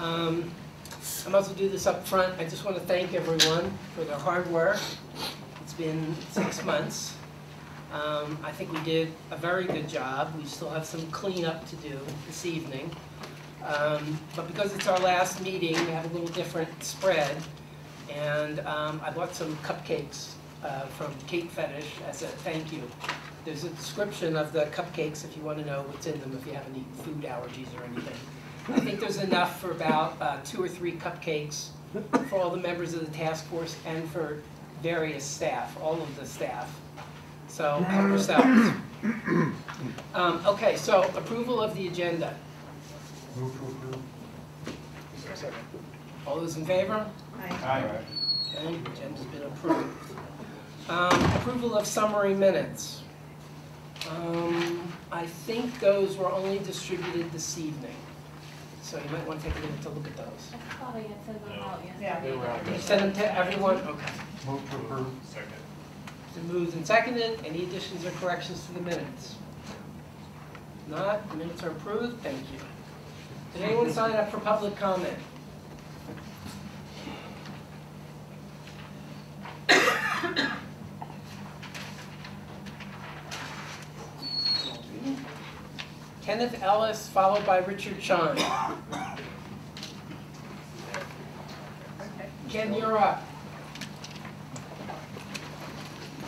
I might as well do this up front. I just want to thank everyone for their hard work. It's been 6 months. I think we did a very good job. We still have some cleanup to do this evening. But because it's our last meeting, we have a little different spread. And I bought some cupcakes from Cake Fetish as a thank you. There's a description of the cupcakes if you want to know what's in them, if you have any food allergies or anything. I think there's enough for about 2 or 3 cupcakes for all the members of the task force and for various staff, all of the staff. So help yourselves. Okay, so approval of the agenda. Move to approve. Second. All those in favor? Aye. Okay, the agenda's been approved. Approval of summary minutes. I think those were only distributed this evening. So you might want to take a minute to look at those. I thought I had sent them out yesterday. You sent them to everyone? Okay. Move to approve. Second. So moved and seconded. Any additions or corrections to the minutes? Not, the minutes are approved. Thank you. Did anyone sign up for public comment? Kenneth Ellis, followed by Richard Shine. Ken, you're up.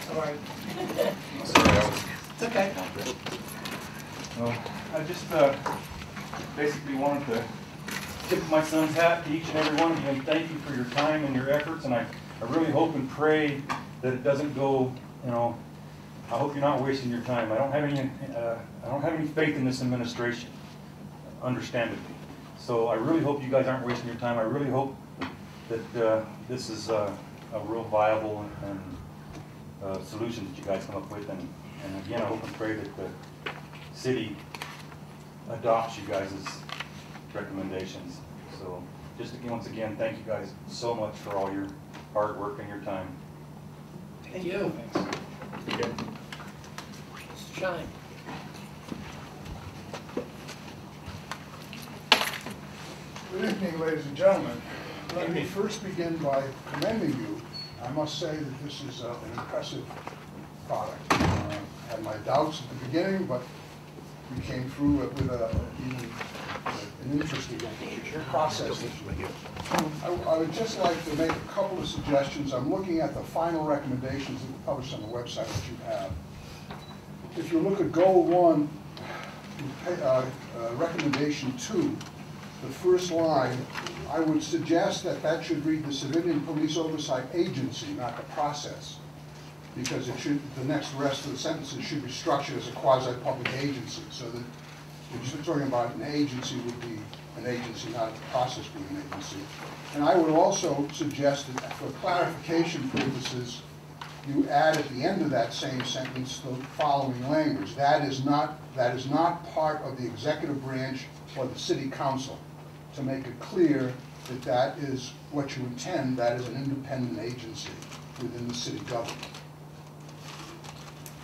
Sorry. It's okay. Well, I just basically wanted to tip my son's hat to each and every one of you and thank you for your time and your efforts. And I really hope and pray that it doesn't go, I hope you're not wasting your time. I don't have any faith in this administration, understandably. So I really hope you guys aren't wasting your time. I really hope that this is a real viable and solution that you guys come up with. And again, I hope and pray that the city adopts you guys' recommendations. So just again, once again, thank you guys so much for all your hard work and your time. Thank you. Thanks. Mr. Shine. Good evening, ladies and gentlemen. Let me first begin by commending you. I must say that this is an impressive product. I had my doubts at the beginning, but we came through it with an interesting process. I would just like to make a couple of suggestions. I'm looking at the final recommendations that were published on the website that you have. If you look at Goal 1, Recommendation 2, the first line, I would suggest that that should read the Civilian Police Oversight Agency, not the process, because it should, the rest of the sentences should be structured as a quasi-public agency, so that if you're talking about an agency, would be an agency, not the process being an agency. And I would also suggest that for clarification purposes, you add at the end of that same sentence the following language: that is not part of the executive branch or the city council, to make it clear that that is what you intend, that is an independent agency within the city government.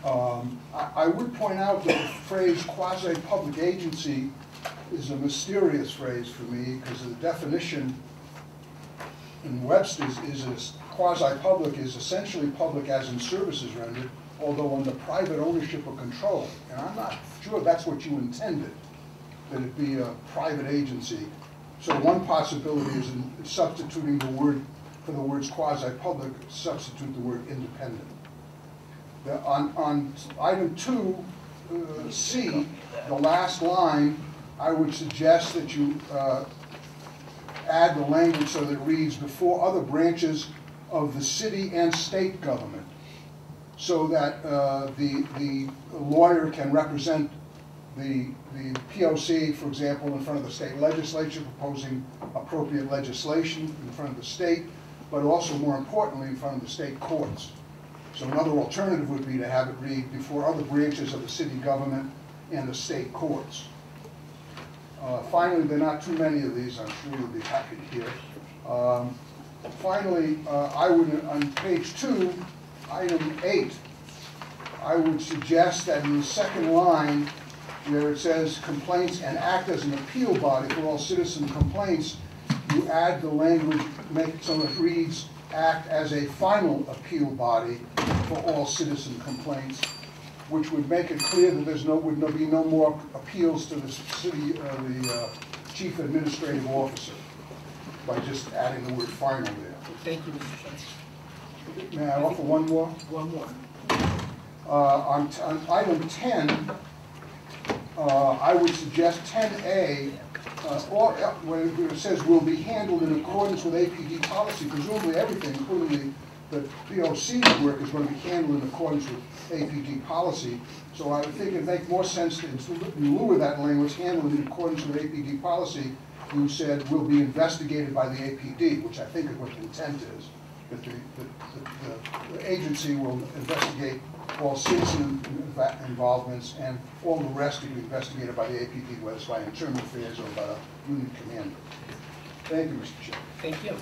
I would point out that the phrase quasi-public agency is a mysterious phrase for me, because the definition in Webster's is quasi-public is essentially public as in services rendered, although under private ownership or control. And I'm not sure that's what you intended, that it be a private agency. So one possibility is in substituting the word for the words quasi-public, substitute the word independent. On item 2C, the last line, I would suggest that you add the language so that it reads before other branches of the city and state government, so that the lawyer can represent the POC, for example, in front of the state legislature proposing appropriate legislation in front of the state, but also more importantly in front of the state courts. So another alternative would be to have it read before other branches of the city government and the state courts. Finally, there are not too many of these, I'm sure you'll be happy to hear. Finally, I would, on page 2, item 8, I would suggest that in the second line, where it says complaints and act as an appeal body for all citizen complaints, you add the language, make it so it reads, act as a final appeal body for all citizen complaints, which would make it clear that would be no more appeals to the city, the chief administrative officer, by just adding the word final there. Thank you, Mr. Schultz. May I offer one more? One more. On item 10, I would suggest 10A, where it says will be handled in accordance with APD policy. Presumably everything, including the POC work, is going to be handled in accordance with APD policy. So I would think it'd make more sense to, in lieu of that language, handled in accordance with APD policy, you said will be investigated by the APD, which I think is what the intent is. That the agency will investigate all citizen involvements, and all the rest will be investigated by the APD, whether it's by internal affairs or by a unit commander. Thank you, Mr. Chair. Thank you.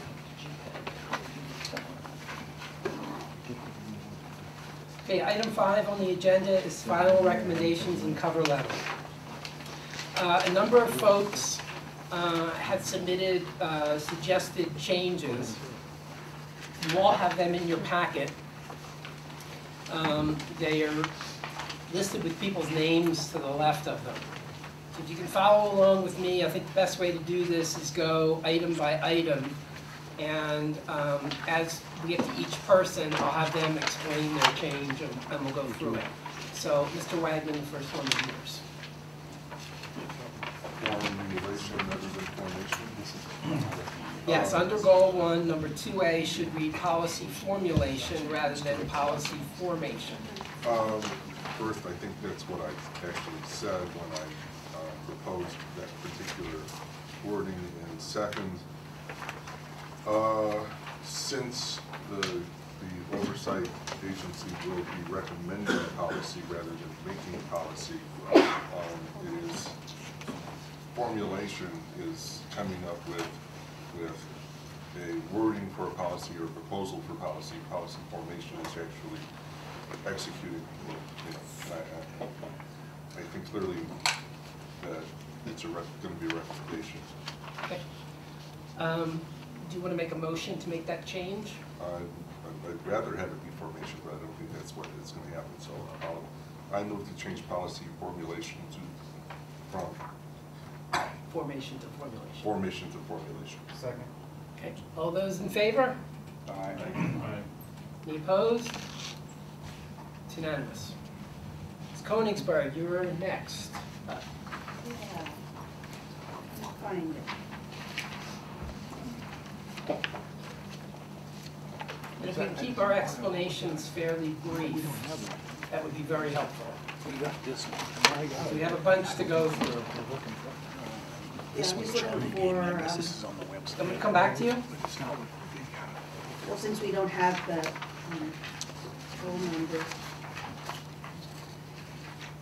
Okay, item 5 on the agenda is final recommendations and cover letter. A number of folks had submitted suggested changes. You all have them in your packet. They are listed with people's names to the left of them. So if you can follow along with me, I think the best way to do this is go item by item. And as we get to each person, I'll have them explain their change and we'll go through it. So, Mr. Wagner, the first one is yours. Formulation rather than formation. Yes, under goal 1, number 2A should read policy formulation rather than policy formation. First, I think that's what I actually said when I proposed that particular wording. And second, since the oversight agency will be recommending policy rather than making policy, it is formulation is coming up with a wording for a policy or a proposal for policy. Policy formation is actually executing. I think clearly that it's going to be a recommendation. Okay. Do you want to make a motion to make that change? I'd rather have it be formation, but I don't think that's what is going to happen. So I move to change policy formulation from Formation to formulation. formation to formulation. Second. Okay. All those in favor? Aye. Any opposed? It's unanimous. Ms. Koenigsberg, you're next. Yeah. I'll find it. And if we can keep our explanations fairly brief, that would be very helpful. We have a bunch to go through. Yeah, I'm just looking for, I'm going to come back to you. well, since we don't have the phone number.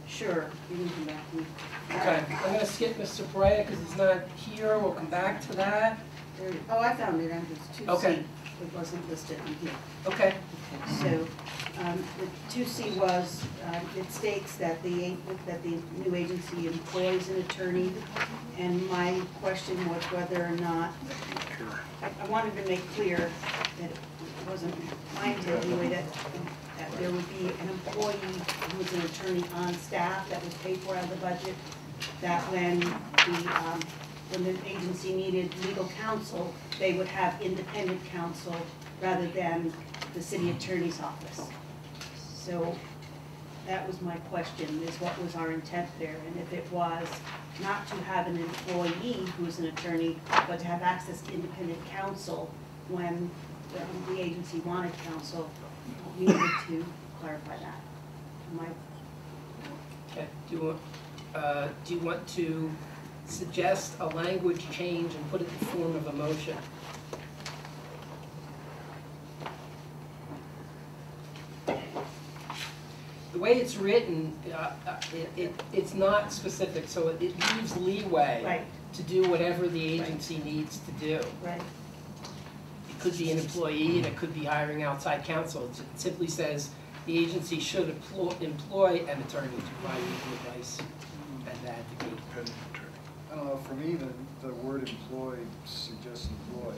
Sure, you can come back to me. Okay, I'm going to skip Mr. Perea because he's not here. We'll come back to that. Oh, I found it, I'm just 2C. Okay. It wasn't listed on here. Okay. So, the 2C was, it states that the new agency employs an attorney, and my question was whether or not, I wanted to make clear that it wasn't my intent anyway, that there would be an employee who was an attorney on staff that was paid for out of the budget, that when the agency needed legal counsel, they would have independent counsel rather than the city attorney's office. So that was my question, is what was our intent there? And if it was not to have an employee who's an attorney, but to have access to independent counsel when the agency wanted counsel, we needed to clarify that. Okay. Do you want to suggest a language change and put it in the form of a motion? The way it's written, it's not specific, so it leaves leeway Right. to do whatever the agency needs to do. Right. It could be an employee, and it could be hiring outside counsel. It simply says the agency should employ an attorney to provide legal advice and advocate. For me, the the word employ suggests employ.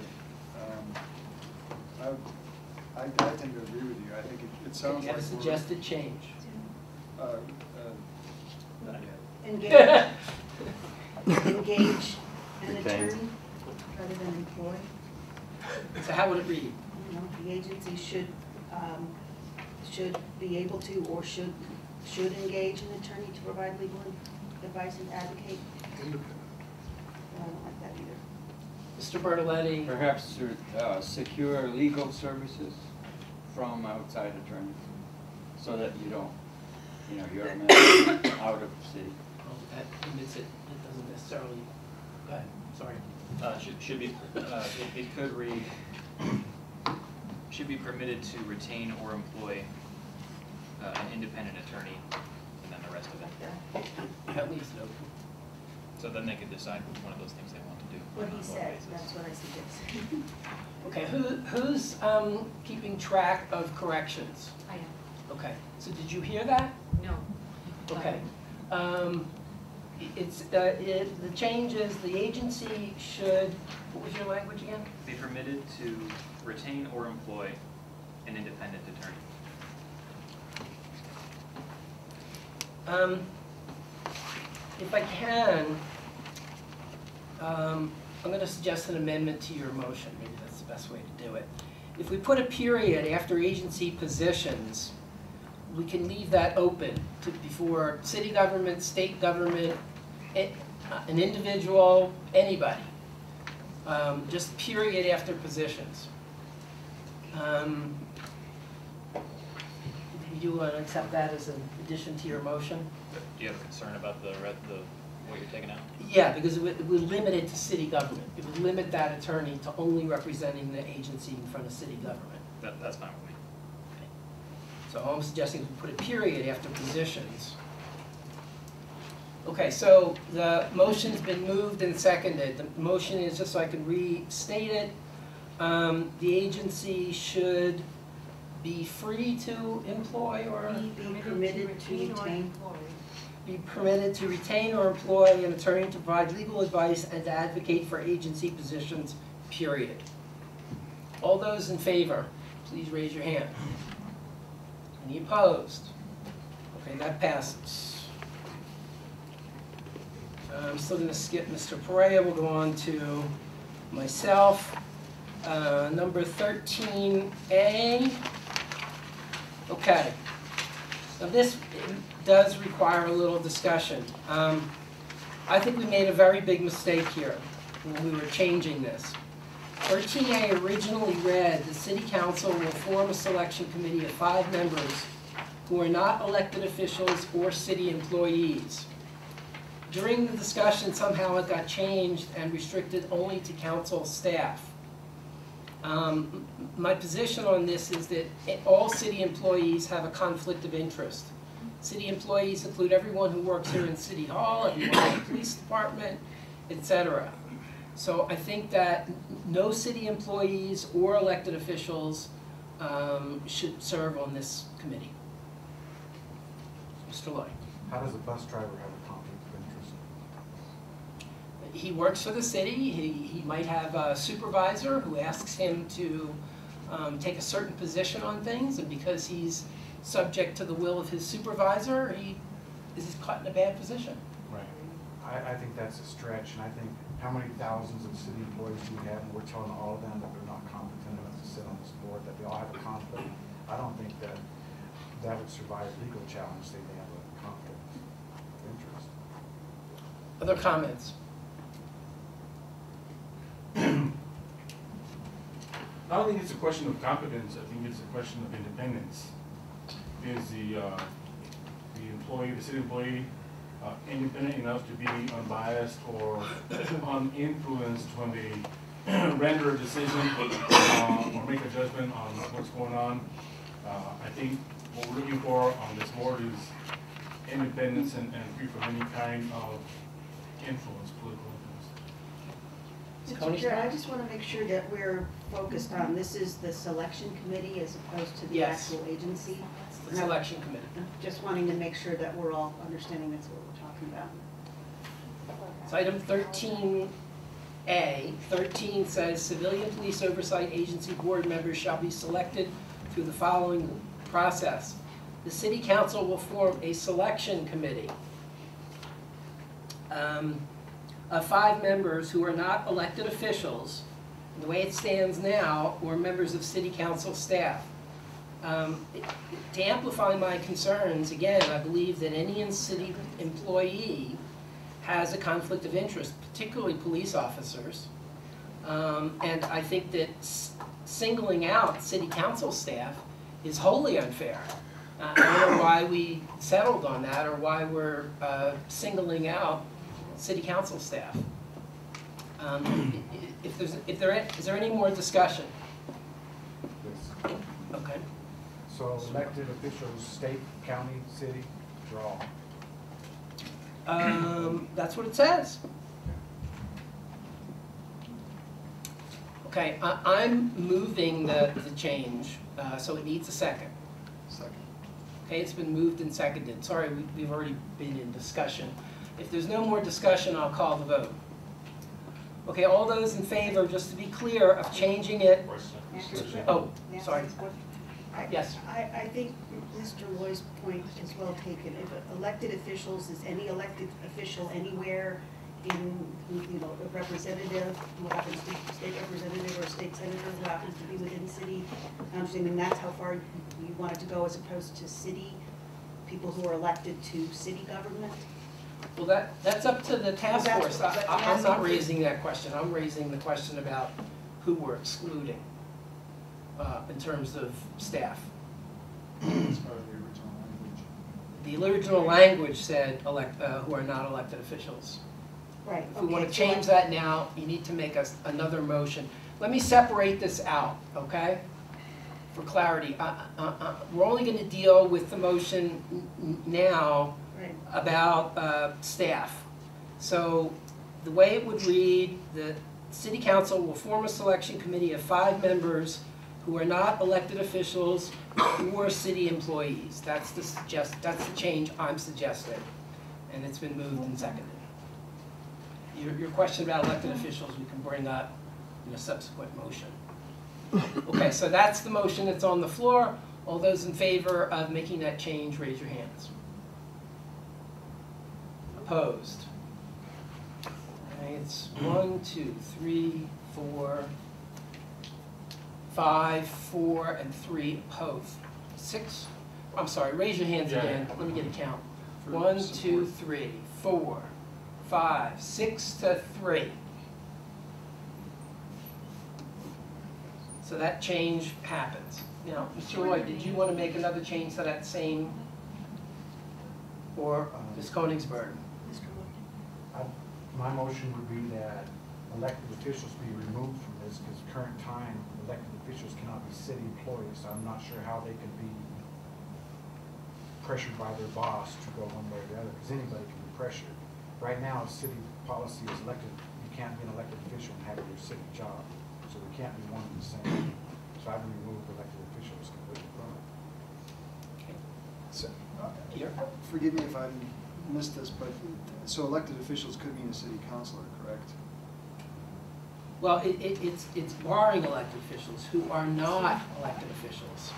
I tend to agree with you. I think it sounds You like have a we're, suggested change. Engage, engage an attorney rather than employ. So how would it read? You know, the agency should be able to or should engage an attorney to provide legal advice and advocate. I don't like that either. Mr. Bertoletti? Perhaps to secure legal services from outside attorneys, so that you don't, you know, you're a man out of the city. Oh, that limits it, it doesn't necessarily, go ahead, sorry. Should be, it could read, should be permitted to retain or employ an independent attorney, and then the rest of it. That leaves it open. So then they could decide which one of those things they want to do. What on he what said, basis. that's what I suggest. Okay, who's keeping track of corrections? I am. Okay, so did you hear that? No. Okay. The change is the agency should, what was your language again? Be permitted to retain or employ an independent attorney. If I can, I'm going to suggest an amendment to your motion. Maybe that's the best way to do it. If we put a period after agency positions, we can leave that open to before city government, state government, an individual, anybody. Just period after positions. Do you want to accept that as an addition to your motion? Do you have a concern about what you're taking out? Yeah, because it would limit it to city government. It would limit that attorney to only representing the agency in front of city government. That's fine with me. So all I'm suggesting is we put a period after positions. Okay, so the motion's been moved and seconded. The motion is, just so I can restate it, the agency should be free to employ or Be permitted to retain. be permitted to retain or employ an attorney to provide legal advice and to advocate for agency positions, period. All those in favor, please raise your hand. Any opposed? Okay, that passes. I'm still going to skip Mr. Perea. We'll go on to myself. Number 13A. Okay. Now this does require a little discussion. I think we made a very big mistake here when we were changing this. 13A originally read, the City Council will form a selection committee of 5 members who are not elected officials or city employees. During the discussion, somehow it got changed and restricted only to council staff. My position on this is that all city employees have a conflict of interest. City employees include everyone who works here in City Hall, everyone in the police department, etc. So I think that no city employees or elected officials should serve on this committee. Mr. Lloyd. How does a bus driver have a conflict of interest? He works for the city. He might have a supervisor who asks him to take a certain position on things, and because he's subject to the will of his supervisor, he is caught in a bad position. Right. I think that's a stretch, and I think how many thousands of city employees do we have, and we're telling all of them that they're not competent enough to sit on this board, that they all have a conflict. I don't think that that would survive a legal challenge, say they have a conflict of interest. Other comments? I don't think it's a question of competence. I think it's a question of independence. Is the employee, the city employee, independent enough to be unbiased or uninfluenced when they render a decision or make a judgment on what's going on? I think what we're looking for on this board is independence and free from any kind of influence, political influence. Mr. Chair, I just want to make sure that we're focused on, this is the selection committee as opposed to the Yes. actual agency. The selection committee. Just wanting to make sure that we're all understanding that's what we're talking about. So item 13 A. 13 says civilian police oversight agency board members shall be selected through the following process. The city council will form a selection committee of 5 members who are not elected officials, the way it stands now, or members of city council staff. To amplify my concerns, again, I believe that any city employee has a conflict of interest, particularly police officers. And I think that singling out city council staff is wholly unfair. I don't know why we settled on that or why we're singling out city council staff. Is there any more discussion? Yes. Okay. So elected officials, state, county, city, draw. That's what it says. Okay, I'm moving the change, so it needs a second. Second. Okay, it's been moved and seconded. Sorry, we've already been in discussion. If there's no more discussion, I'll call the vote. Okay, all those in favor, just to be clear, of changing it. Oh, sorry. Yes. I think Mr. Loy's point is well taken. If elected officials, is any elected official anywhere in, you know, a representative who happens to be state representative or state senator who happens to be within city, I mean, that's how far you want it to go as opposed to city, people who are elected to city government? Well, that's up to the task Well, force. that's- I'm not raising that question. I'm raising the question about who we're excluding in terms of staff. That's part of the original language. The original language said who are not elected officials. Right. If we want to change that now, you need to make us another motion. Let me separate this out, okay? For clarity, we're only going to deal with the motion now about staff. So the way it would read, the city council will form a selection committee of 5 members who are not elected officials or city employees. That's the change I'm suggesting, and it's been moved and seconded. Your question about elected officials we can bring up in a subsequent motion. Okay, so that's the motion that's on the floor. All those in favor of making that change, raise your hands. Opposed? Okay, it's 1, 2, 3, 4, 5, 4, and 3 opposed. 6, I'm sorry, raise your hands again. Let me get a count. 1, 2, 3, 4, 5, 6 to 3. So that change happens. Now, Mr. Roy, did you want to make another change to that same, or Ms. Koenigsberg? My motion would be that elected officials be removed from this, because current time, elected officials cannot be city employees, so I'm not sure how they could be pressured by their boss to go one way or the other, because anybody can be pressured. Right now, city policy is elected, you can't be an elected official and have your city job, so we can't be one and the same. So I've removed elected officials completely from it. So, Peter? forgive me if I missed this, but so elected officials could mean a city councilor, correct? Well, it's barring elected officials who are not elected officials.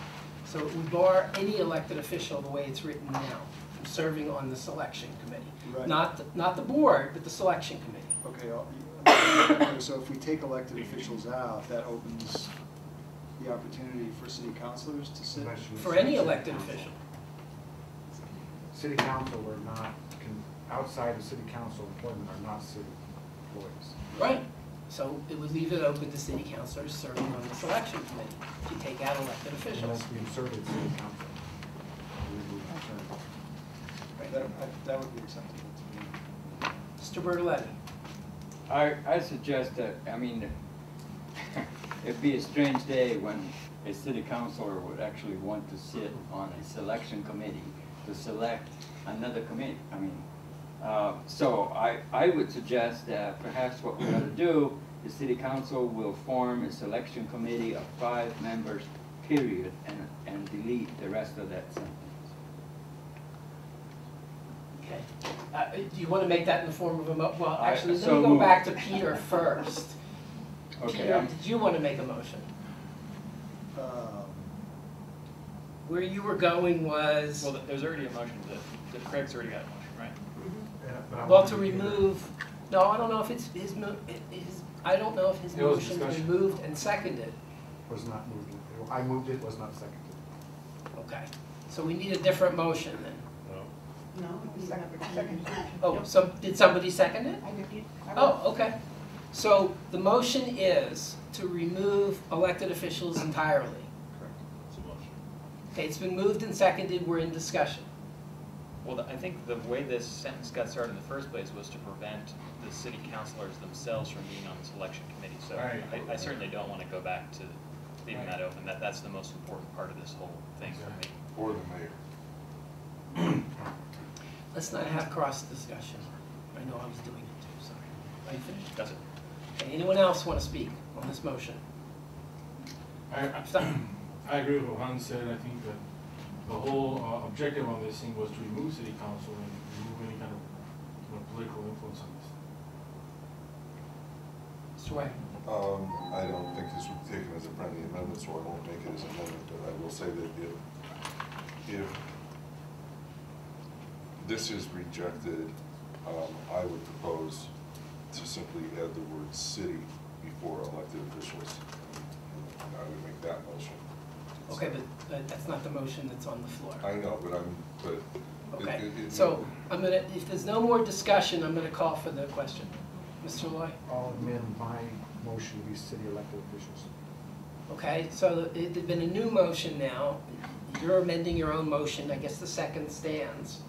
So it would bar any elected official the way it's written now from serving on the selection committee. Right. Not the board, but the selection committee. Okay, so if we take elected officials out, that opens the opportunity for city councilors to sit? Unless you- For any elected official. City council are not, outside of city council employment are not city employees. Right. So it would leave it open to city councilors serving on the selection committee if you take out elected officials. Unless we inserted city council. That would be acceptable to me. Mr. Bertoletti. I suggest that, I mean, it'd be a strange day when a city councilor would actually want to sit on a selection committee to select another committee. I mean, so I would suggest that perhaps what we ought to do, the city council will form a selection committee of 5 members, period, and delete the rest of that sentence. Okay. Do you want to make that in the form of a well, I- actually, let so me go moved. back to Peter first. Okay, Peter, did you want to make a motion? Where you were going was, Well, there's already a motion that Craig's already got a motion, right? Yeah, but I well, want to hear- remove, no, I don't know if it's his, I don't know if his It was motion discussion. been moved and seconded. Was not moved. I moved it, was not seconded. Okay, so we need a different motion then. No, he's never second. Oh, did somebody second it? Oh, okay. So the motion is to remove elected officials entirely. Okay, it's been moved and seconded, we're in discussion. Well, I think the way this sentence got started in the first place was to prevent the city councilors themselves from being on the selection committee. So Right. I certainly don't want to go back to leaving that open. That's the most important part of this whole thing for me. Or the mayor. Let's not have cross discussion. I know I was doing it too, sorry. Are you finished? That's it. Okay, anyone else want to speak on this motion? I agree with what Hans said. I think that the whole objective on this thing was to remove city council and remove any kind of political influence on this. Mr. White? I don't think this would be taken as a friendly amendment, so I won't make it as an amendment, but I will say that if this is rejected, I would propose to simply add the word city before elected officials. And I would make that motion. Okay, but that's not the motion that's on the floor. I know, but Okay, so I'm gonna, if there's no more discussion, I'm gonna call for the question. Mr. Loy? I'll amend my motion to be city elected officials. Okay, so there's been a new motion now. You're amending your own motion. I guess the second stands.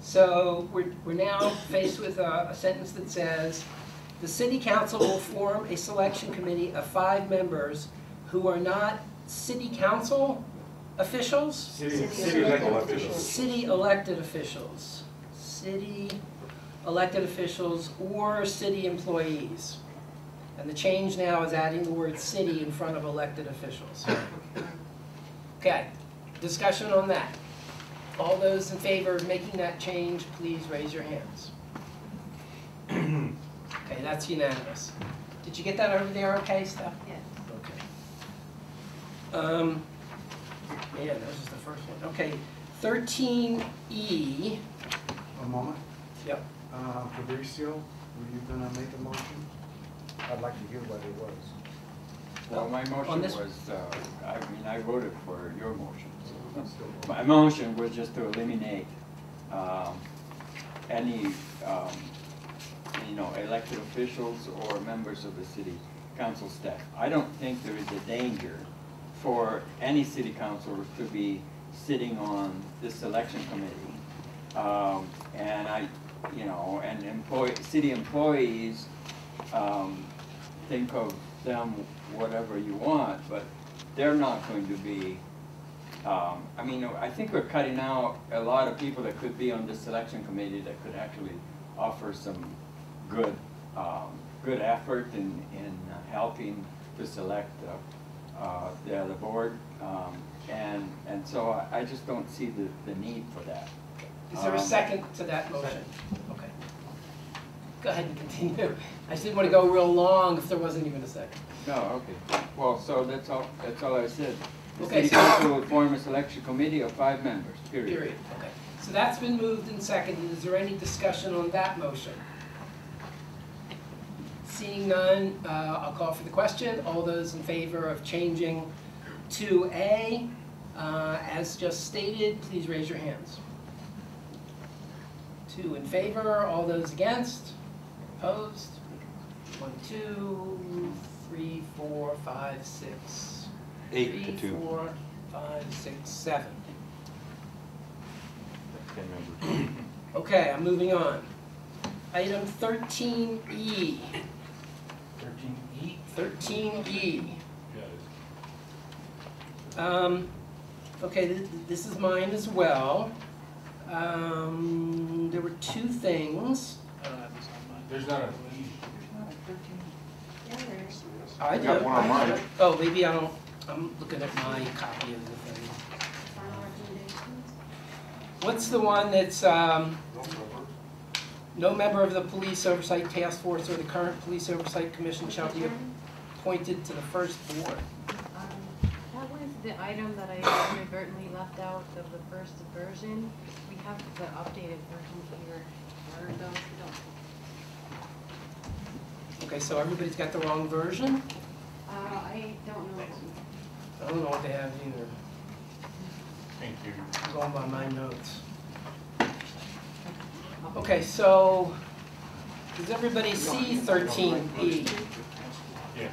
So we're now faced with a sentence that says, the city council will form a selection committee of 5 members who are not city council officials? City elected officials. City elected officials. City elected officials or city employees. And the change now is adding the word city in front of elected officials. Okay, discussion on that. All those in favor of making that change, please raise your hands. Okay, that's unanimous. Did you get that over there okay, Steph? Yes. Okay. Yeah, this is the first one. Okay, 13E. A moment. Yep. Fabricio, were you gonna make a motion? I'd like to hear what it was. Well, my On motion this- was, I voted for your motion. My motion was just to eliminate any, elected officials or members of the city council staff. I don't think there is a danger for any city councilors to be sitting on this selection committee. City employees, think of them whatever you want, but they're not going to be, I think we're cutting out a lot of people that could be on this selection committee that could actually offer some good effort in helping to select the board. And so I just don't see the need for that. Is there a second to that motion? Okay. Go ahead and continue. I just didn't want to go real long if there wasn't even a second. No, okay. Well, so that's all I said. The Okay, city council will form a selection committee of 5 members, period. Period, okay. So that's been moved and seconded. Is there any discussion on that motion? Seeing none, I'll call for the question. All those in favor of changing to A, as just stated, please raise your hands. 2 in favor, all those against, opposed? 1, 2, 3, 4, 5, 6. 8 to 2. 3, 4, 5, 6, 7. Okay, I'm moving on. Item 13E. 13E? 13E. Yeah, Okay, this is mine as well. There were 2 things. I don't have this on mine. there's not a E. I do. got one on mine. Oh, maybe I don't, I'm looking at my copy of the thing. Final recommendations? What's the one that's, No, No member of the Police Oversight Task Force or the current Police Oversight Commission shall be appointed to the first board. That was the item that I inadvertently left out of the first version. We have the updated version here. Or those who don't. Okay, so everybody's got the wrong version? I don't know. I don't know what they have either. Thank you. I'm going by my notes. Okay, so does everybody see 13E? Yeah.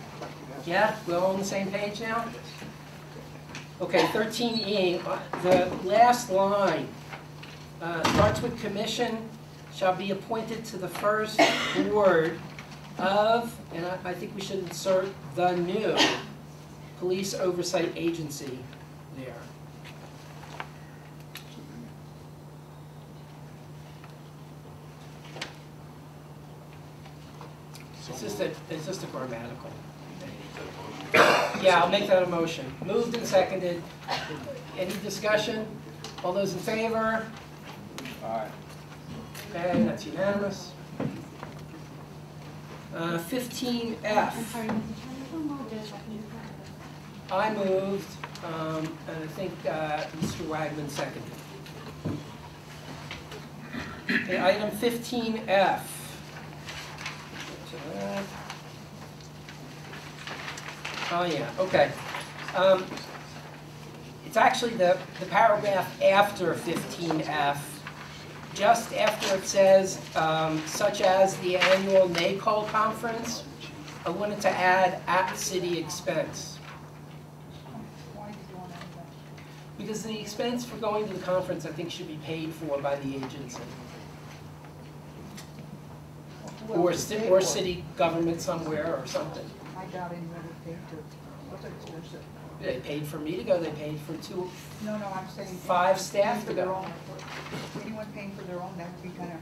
Yeah, we're all on the same page now? Okay, 13E, the last line starts with commission shall be appointed to the first board of, and I think we should insert the new police oversight agency there. It's just a grammatical thing. Yeah, I'll make that a motion. Moved and seconded. Any discussion? All those in favor? Aye. Okay, that's unanimous. 15F. I'm sorry, Mr. Chairman, who moved it? I moved, and I think Mr. Wagman seconded. Okay, item 15F. Oh, yeah, okay. It's actually the paragraph after 15F, just after it says, such as the annual NACOL conference, I wanted to add at city expense. Because the expense for going to the conference, I think, should be paid for by the agency. Or city government somewhere or something. I doubt anyone would pay to, what's expensive? They paid for me to go, they paid for No, I'm saying. 5 staff to for their go. own. Anyone paying for their own, that would be kind of,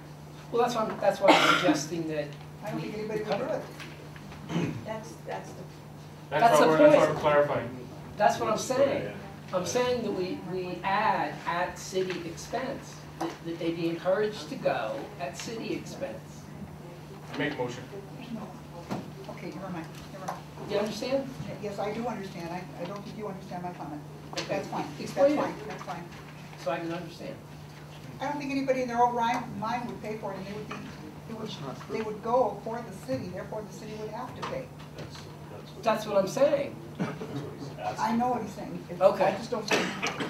Well, that's why I'm suggesting that. I don't think anybody would do it. That's the. That's the That's point. why we're clarifying. That's what I'm saying. I'm saying that we add at city expense, that they be encouraged to go at city expense. Make a motion. Okay, never mind. You understand? Yes, I do understand. I don't think you understand my comment. Okay. That's fine. Explain it. That's fine. So I can understand. I don't think anybody in their own mind would pay for it, and they would go for the city, therefore the city would have to pay. That's what I'm saying. I know what he's saying. Okay. I just don't think,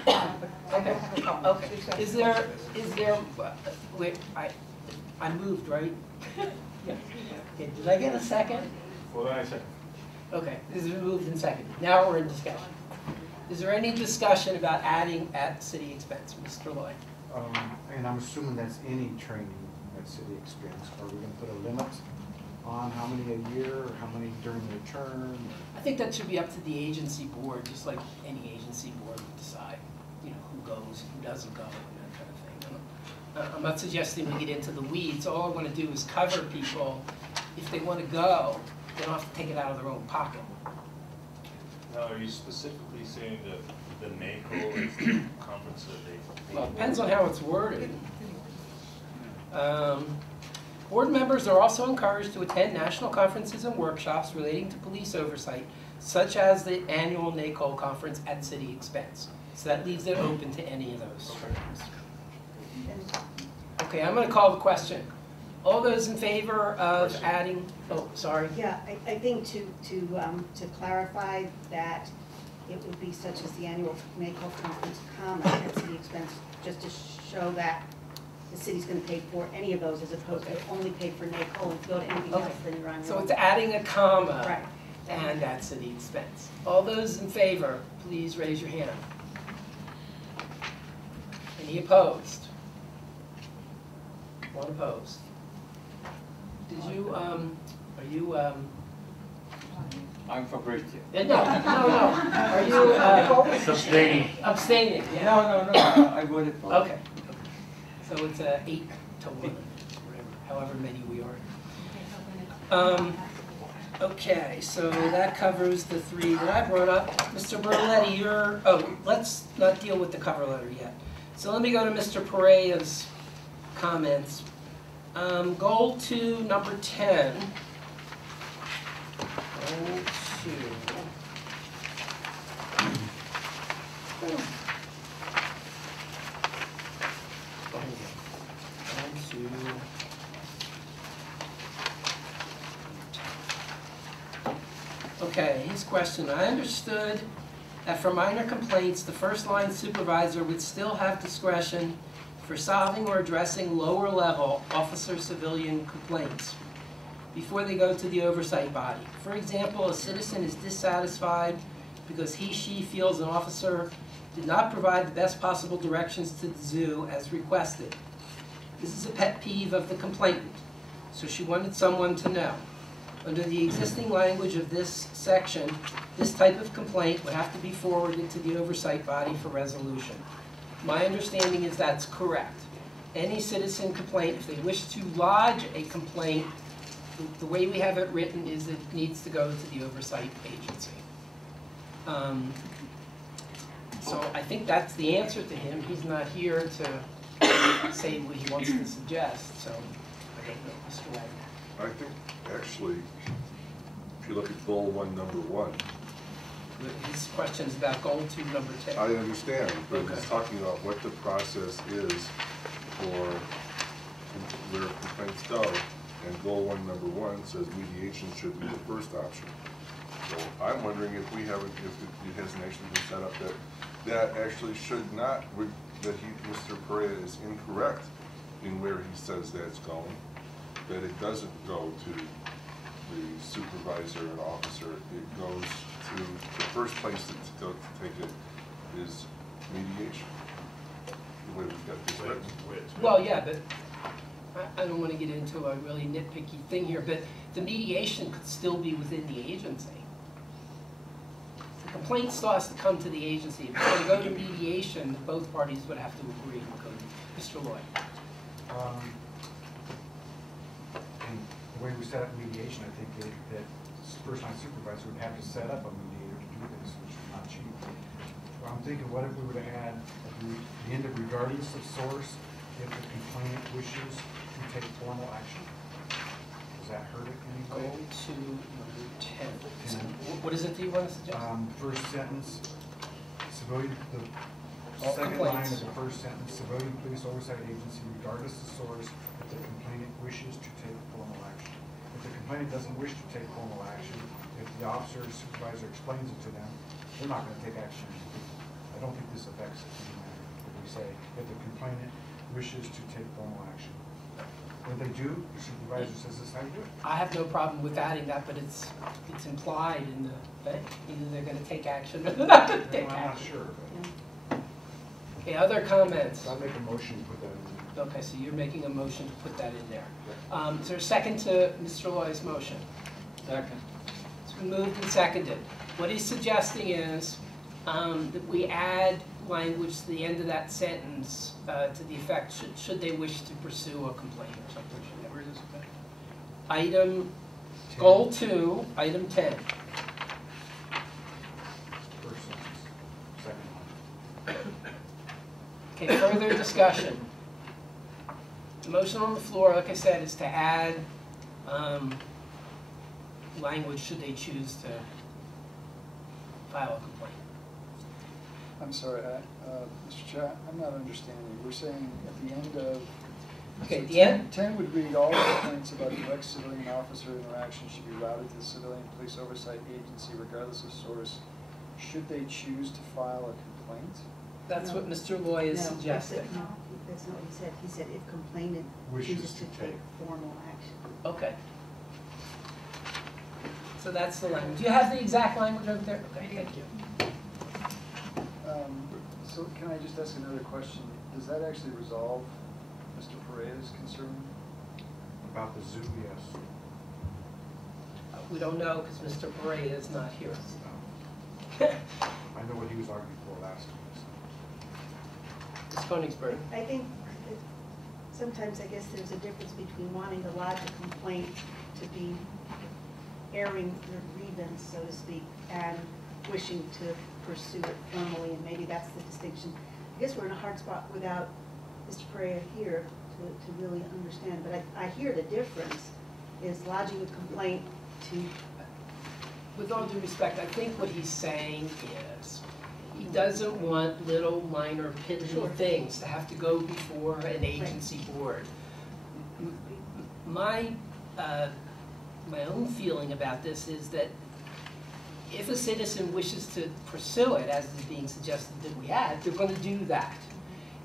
but I don't have a problem. Okay. Is there, wait, I moved, right? Yeah. Okay, did I get a second? Hold on a second. Okay, this is moved and seconded. Now we're in discussion. Is there any discussion about adding at city expense, Mr. Lloyd? And I'm assuming that's any training at city expense. Are we gonna put a limit on how many a year, or how many during the term? I think that should be up to the agency board, just like any agency board would decide, you know, who goes, who doesn't go, and that kind of thing. I'm not suggesting we get into the weeds. All I want to do is cover people. If they want to go, they don't have to take it out of their own pocket. Now, are you specifically saying that the NACO is the conference that they? Well, it depends on how it's worded. Board members are also encouraged to attend national conferences and workshops relating to police oversight, such as the annual NACOL conference at city expense. So that leaves it open to any of those terms. Okay, I'm going to call the question. All those in favor of adding, oh, sorry. Yeah, I think to clarify that it would be such as the annual NACO conference, at city expense, just to show that the city's gonna pay for any of those as opposed to only pay for NACO. If you go to anything else, then you're on your So own. it's adding a comma. Right. And at city expense. All those in favor, please raise your hand. Any opposed? One opposed. Did you, are you, I'm for Christian. no. Are you, Abstaining. abstaining? Yeah. No, I voted for. Okay. So it's 8 to 1, however many we are. Okay, so that covers the 3 that I brought up. Mr. Berletti, let's not deal with the cover letter yet. So let me go to Mr. Pereira's comments. Goal 2, number 10. Goal 2. Okay, his question. I understood that for minor complaints, the first line supervisor would still have discretion for solving or addressing lower level officer-civilian complaints before they go to the oversight body. For example, a citizen is dissatisfied because he/she feels an officer did not provide the best possible directions to the zoo as requested. This is a pet peeve of the complainant, so she wanted someone to know. Under the existing language of this section, this type of complaint would have to be forwarded to the oversight body for resolution. My understanding is that's correct. Any citizen complaint, if they wish to lodge a complaint, the way we have it written is it needs to go to the oversight agency. So I think that's the answer to him. He's not here to say what he wants to suggest, so I don't know, Mr. Wagner. I think, actually, if you look at goal 1, number 1. His question is about goal 2, number 10. I understand, but Okay. he's talking about what the process is for where complaints go. And goal 1, number 1 says mediation should be the first option. So I'm wondering if we haven't, if it hasn't actually been set up that actually should not, that Mr. Perea is incorrect in where he says that's going. That it doesn't go to the supervisor and officer. It goes to the first place to take it is mediation. The way we've got this written. Well, yeah, but I don't want to get into a really nitpicky thing here, but the mediation could still be within the agency. The complaint still has to come to the agency. If it's going to go to mediation, both parties would have to agree. Mr. Lloyd. And the way we set up mediation, I think that first line supervisor would have to set up a mediator to do this, which is not cheap. Well, I'm thinking, what if we were to add at the end of regardless of source, if the complainant wishes to take formal action? Does that hurt it in any way? Go to number 10. So what is it that you want to suggest? First sentence, civilian, the All second line complaints. of the first sentence, civilian police oversight agency, regardless of source, if the complainant wishes to take formal action. If the complainant doesn't wish to take formal action, if the officer or supervisor explains it to them, they're not going to take action. I don't think this affects it in any manner. If we say, if the complainant wishes to take formal action. When they do, the supervisor says this is how you do it. I have no problem with adding that, but it's implied in the thing. Either they're going to take action or they're not going to take I'm not action. sure, but Okay, other comments? I'll make a motion to put that in. Okay, so you're making a motion to put that in there. Is there a second to Mr. Loy's motion? Second. It's been moved and seconded. What he's suggesting is that we add language to the end of that sentence to the effect, should they wish to pursue a complaint or something. Where is it? Item, goal 2, item 10. First sentence, second line. Okay, further discussion. The motion on the floor, like I said, is to add language should they choose to file a complaint. I'm sorry, Mr. Chair, I'm not understanding. We're saying at the end of. Okay, so the end? 10 would read all complaints about direct civilian officer interaction should be routed to the civilian police oversight agency regardless of source. Should they choose to file a complaint? That's No. what Mr. Loy is No, suggesting. No, that's not what he said. He said if complainant chooses to take formal action. Okay. So that's the language. Do you have the exact language over there? Okay, thank you. So can I just ask another question? Does that actually resolve Mr. Perea's concern? About the zoo, yes. We don't know because Mr. Perea is not here. I know what he was arguing for last time. Ms. Koenigsberg. I think that sometimes I guess there's a difference between wanting to lodge a complaint to be airing your grievance, so to speak, and wishing to pursue it formally, and maybe that's the distinction. I guess we're in a hard spot without Mr. Perea here to really understand, but I hear the difference is lodging a complaint to, With all due respect, I think what he's saying is, he doesn't want little minor piddly things to have to go before an agency board. My own feeling about this is that if a citizen wishes to pursue it, as is being suggested that we had, they're going to do that.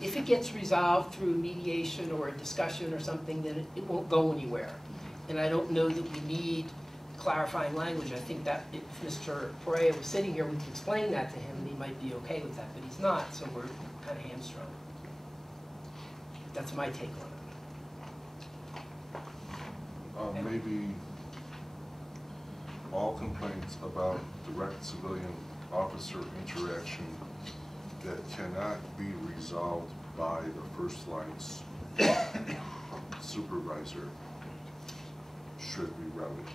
If it gets resolved through mediation or a discussion or something, then it won't go anywhere. And I don't know that we need clarifying language. I think that if Mr. Perea was sitting here, we could explain that to him, and he might be okay with that, but he's not, so we're kind of hamstrung. That's my take on it. Maybe all complaints about direct civilian officer interaction that cannot be resolved by the first line supervisor should be routed.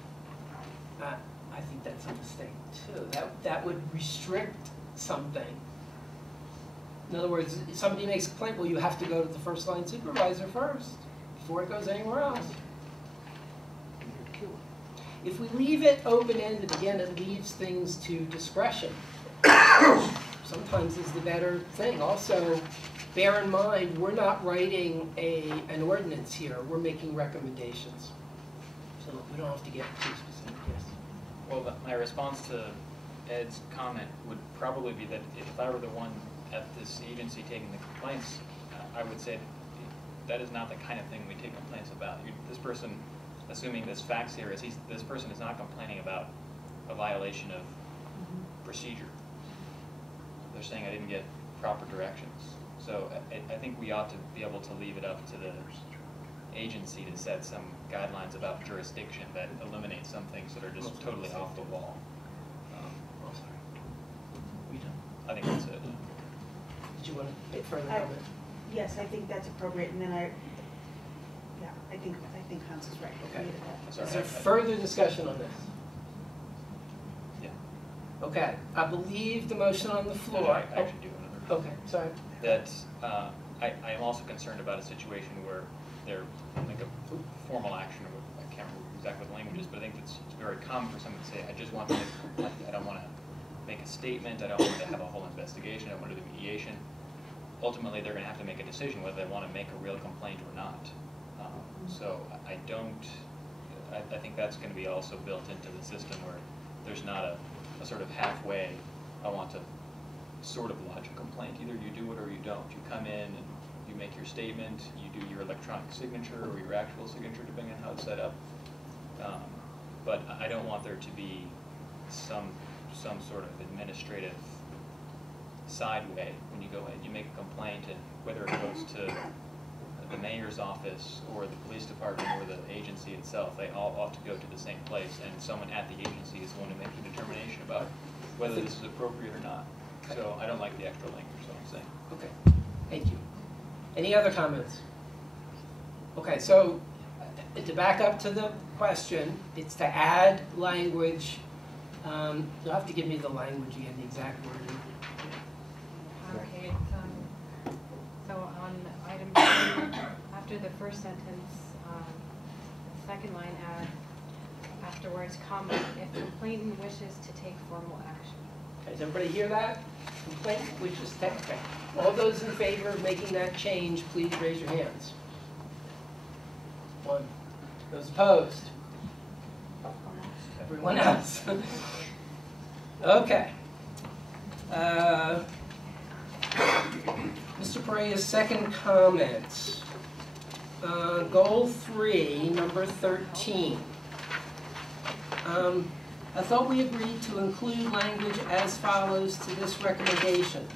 I think that's a mistake too. That would restrict something. In other words, if somebody makes a complaint, well, you have to go to the first line supervisor first before it goes anywhere else. If we leave it open-ended, again, it leaves things to discretion. Sometimes is the better thing. Also, bear in mind, we're not writing an ordinance here. We're making recommendations. So we don't have to get too specific, yes. Well, my response to Ed's comment would probably be that if I were the one at this agency taking the complaints, I would say that is not the kind of thing we take complaints about. This person, assuming this facts here, is this person is not complaining about a violation of procedure. They're saying I didn't get proper directions. So I think we ought to be able to leave it up to the agency to set some guidelines about jurisdiction that eliminate some things that are just totally off the wall. Oh, sorry. We done? I think that's it. Did you want to make further comment? yes, I think that's appropriate, and then I think Hans is right. Okay. Leave it at that. Is there further discussion on this? Yeah. Okay, I believe the motion on the floor. I actually do another. Okay, sorry. That I am also concerned about a situation where they're like a formal action, or I can't remember exactly what the language is, but I think it's very common for someone to say, I just want to make a complaint. I don't want to make a statement. I don't want to have a whole investigation. I want to do the mediation. Ultimately, they're going to have to make a decision whether they want to make a real complaint or not. So I think that's going to be also built into the system where there's not a sort of halfway, I want to sort of lodge a complaint. Either you do it or you don't. You come in and you make your statement, you do your electronic signature or your actual signature, depending on how it's set up. But I don't want there to be some sort of administrative sideway when you go in. You make a complaint, and whether it goes to the mayor's office or the police department or the agency itself, they all ought to go to the same place, and someone at the agency is the one to make the determination about whether this is appropriate or not. Okay. So I don't like the extra language, is what I'm saying. Okay, thank you. Any other comments? Okay, so to back up to the question, it's to add language. You'll have to give me the language again, the exact wording. Okay, so on item 2, after the first sentence, the second line add afterwards, comma, if complainant wishes to take formal action. Okay, does everybody hear that? Complainant wishes to take, okay. All those in favor of making that change, please raise your hands. 1. Those opposed? Everyone else? Okay. Mr. Perea's second comment. Goal 3, number 13. I thought we agreed to include language as follows to this recommendation.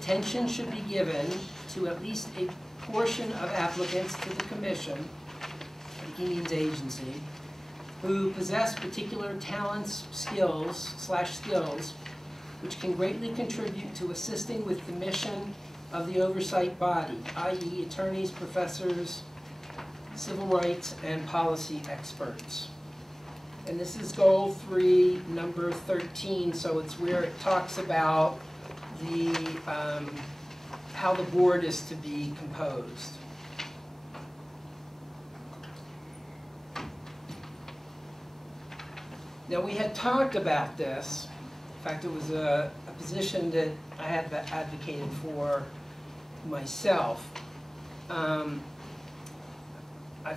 Attention should be given to at least a portion of applicants to the commission, he means agency, who possess particular talents, skills, which can greatly contribute to assisting with the mission of the oversight body, i.e. attorneys, professors, civil rights, and policy experts. And this is goal 3, number 13, so it's where it talks about the how the board is to be composed. Now, we had talked about this. In fact, it was a position that I had advocated for myself. I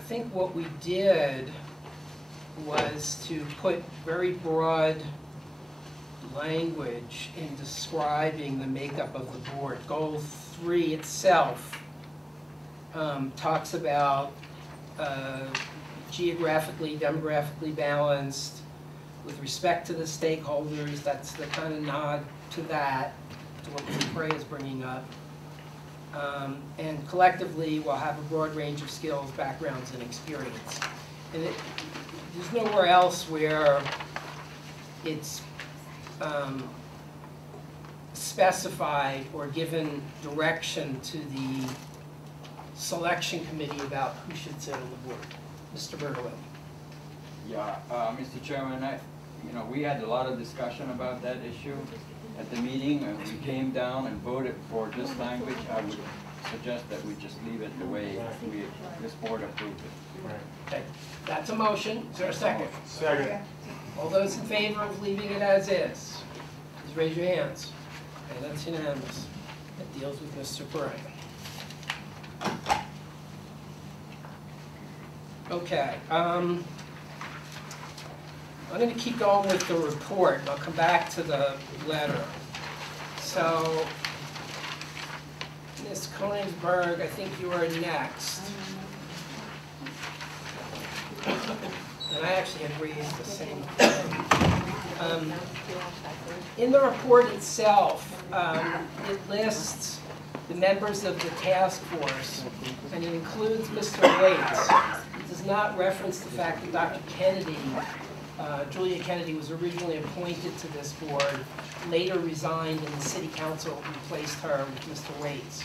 think what we did was to put very broad language in describing the makeup of the board. Goal 3 itself talks about geographically, demographically balanced with respect to the stakeholders. That's the kind of nod to that, to what Mr. Prey is bringing up. And collectively, we'll have a broad range of skills, backgrounds, and experience. And there's nowhere else where it's specified or given direction to the selection committee about who should sit on the board. Mr. Bertolini. Yeah, Mr. Chairman, we had a lot of discussion about that issue at the meeting, and we came down and voted for this language. I would suggest that we just leave it the way this board approved it. Okay, that's a motion. Is there a second? Second. All those in favor of leaving it as is, please raise your hands. Okay, that's unanimous. That deals with Mr. Bray. Okay, I'm going to keep going with the report. I'll come back to the letter. So, Ms. Konigsberg, I think you are next. And I actually had raised the same thing. In the report itself, it lists the members of the task force, and it includes Mr. Waits. It does not reference the fact that Dr. Kennedy, Julia Kennedy, was originally appointed to this board, later resigned, and the city council replaced her with Mr. Waits.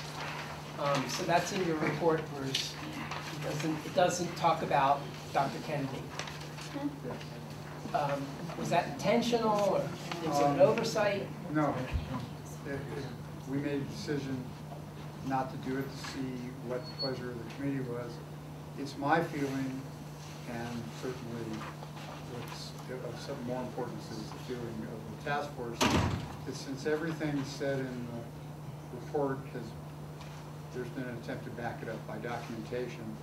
So that's in your report, Bruce. It doesn't talk about Dr. Kennedy. Was that intentional, or was it an oversight? No. We made a decision not to do it to see what the pleasure of the committee was. It's my feeling, and certainly what's of some more importance is the feeling of the task force, that since everything said in the report there's been an attempt to back it up by documentation,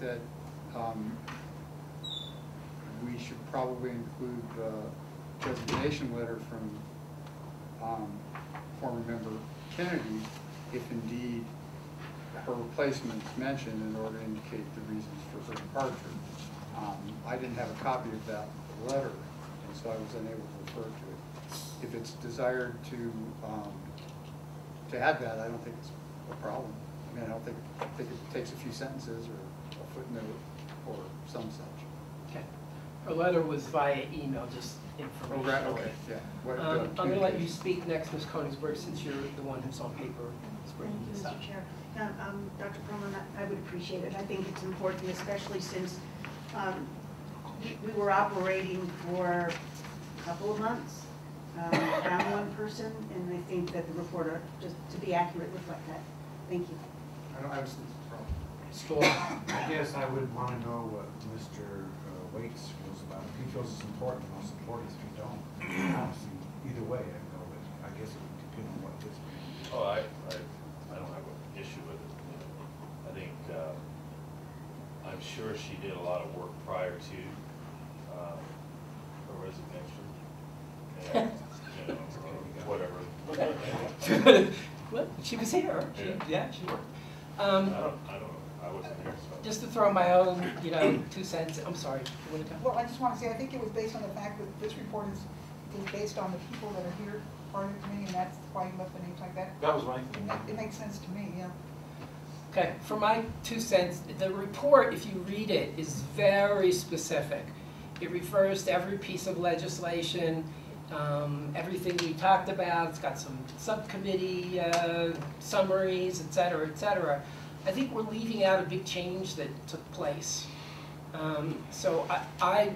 that we should probably include the resignation letter from former member Kennedy, if indeed her replacement is mentioned, in order to indicate the reasons for her departure. I didn't have a copy of that letter, and so I was unable to refer to it. If it's desired to add that, I don't think it's a problem. I mean, I think it takes a few sentences or a footnote or some such. Okay. Her letter was via email, just information. Oh, right, okay, yeah. I'm going to let you speak next, Ms. Konigsberg, since you're the one who's on paper bringing this up. Mr. Chair. Dr. Perlman, I would appreciate it. I think it's important, especially since we were operating for a couple of months, around one person, and I think that the report, just to be accurate, reflect that. Thank you. I guess I would want to know what Mr. Waits feels about it. If he feels it's important, I'll support it. If you don't, obviously, either way, I know, but I guess it would depend on what his opinion is. Oh, I don't have an issue with it. I think, I'm sure she did a lot of work prior to her resignation. And, whatever. Well, she was here. She worked. I don't know. I wasn't here, so. Just to throw my own, 2 cents. I'm sorry. You wanna go? Well, I just want to say, I think it was based on the fact that this report is based on the people that are here, part of the committee, and that's why you left the names like that. That was right. It makes sense to me, yeah. Okay, for my 2 cents, the report, if you read it, is very specific. It refers to every piece of legislation, everything we talked about. It's got some subcommittee summaries, et cetera, et cetera. I think we're leaving out a big change that took place. So I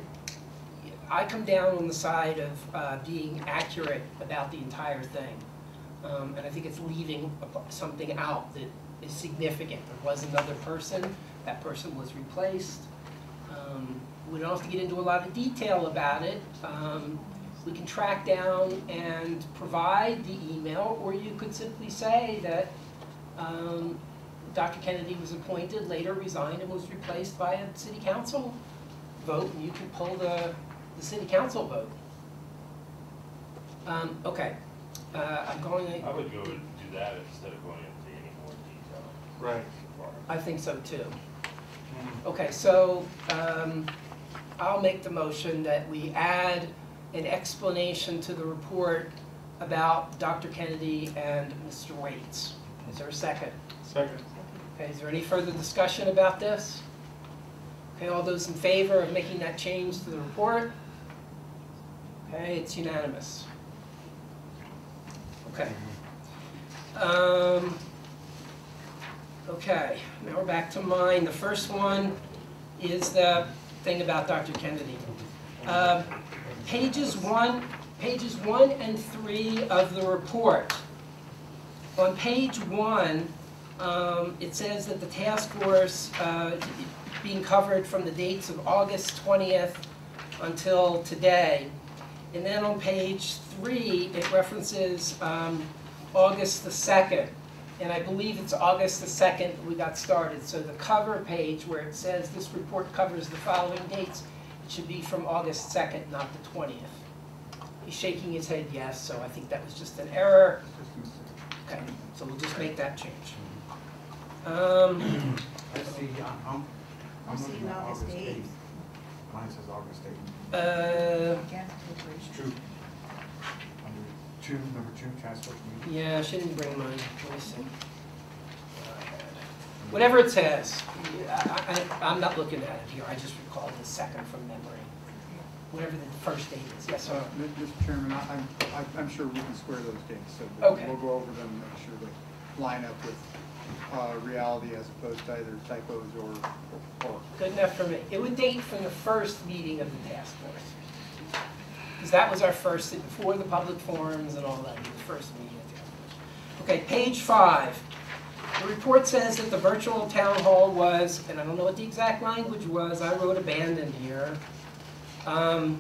come down on the side of being accurate about the entire thing. And I think it's leaving something out that is significant. There was another person. That person was replaced. We don't have to get into a lot of detail about it. We can track down and provide the email, or you could simply say that Dr. Kennedy was appointed, later resigned, and was replaced by a city council vote, and you can pull the city council vote. Okay, I'm going to... I would go and do that instead of going into any more detail. Right. I think so too. Okay, so I'll make the motion that we add an explanation to the report about Dr. Kennedy and Mr. Waits. Is there a second? Second. Okay, is there any further discussion about this? Okay, all those in favor of making that change to the report? Okay, it's unanimous. Okay. Okay, now we're back to mine. The first one is the thing about Dr. Kennedy. Pages 1 and 3 of the report. On page 1, it says that the task force being covered from the dates of August 20th until today. And then on page 3, it references August the 2nd. And I believe it's August the 2nd we got started. So the cover page where it says this report covers the following dates, it should be from August 2nd, not the 20th. He's shaking his head yes, so I think that was just an error. Okay, so we'll just make that change. Let's see, I'm looking seeing at August August 8th. 8th. Mine says August 8th. It's true. Under number 2, task force meeting. Yeah, I shouldn't bring mine. Let me see. Whatever it says, I'm not looking at it here. I just recalled the 2nd from memory. Whatever the first date is. Yes, sir. Mr. Chairman, I'm sure we can square those dates, so Okay. we'll go over them and make sure they line up with reality as opposed to either typos or. Good enough for me. It would date from the first meeting of the task force. Because that was our first, before the public forums and all that, the first meeting of the task force. Okay, page 5. The report says that the virtual town hall was, and I don't know what the exact language was, I wrote abandoned here. But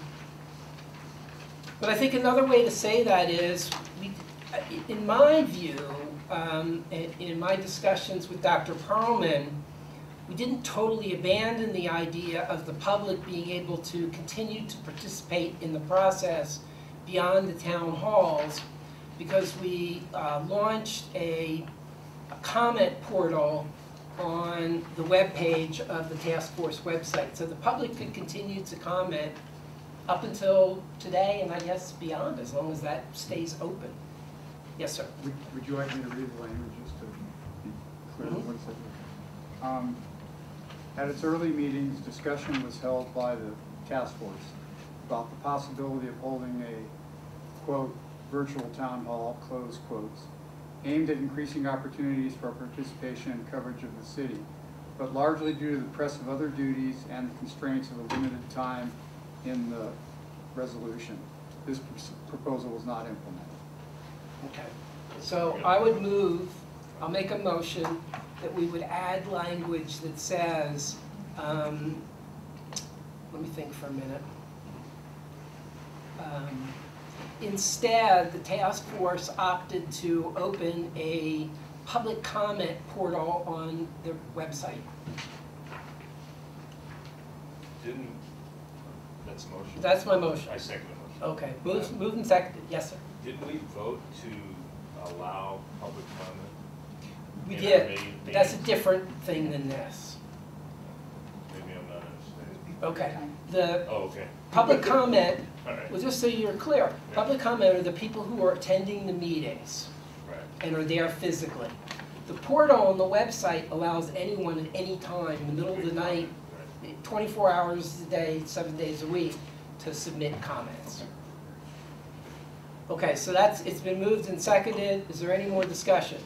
I think another way to say that is, in my view, in my discussions with Dr. Perlman, we didn't totally abandon the idea of the public being able to continue to participate in the process beyond the town halls, because we launched a comment portal on the webpage of the task force website. So the public could continue to comment up until today, and I guess beyond, as long as that stays open. Yes, sir. Would you like me to read the language just to be clear what it says? At its early meetings, discussion was held by the task force about the possibility of holding a, quote, virtual town hall, close quotes, aimed at increasing opportunities for participation and coverage of the city, but largely due to the press of other duties and the constraints of a limited time in the resolution. This proposal was not implemented. Okay. So I would move, I'll make a motion that we would add language that says, let me think for a minute. Instead, the task force opted to open a public comment portal on the website. That's the motion? That's my motion. I second the motion. Okay, moved and seconded, yes, sir. Didn't we vote to allow public comment? We in did, our meetings? but that's a different thing than this. Maybe I'm not understanding. Okay, the Oh, okay. public comment, All right. well, just so you're clear, Yeah. public comment are the people who are attending the meetings Right. and are there physically. The portal on the website allows anyone at any time, in the middle of the night, 24 hours a day, 7 days a week, to submit comments. Okay, so it's been moved and seconded. Is there any more discussion?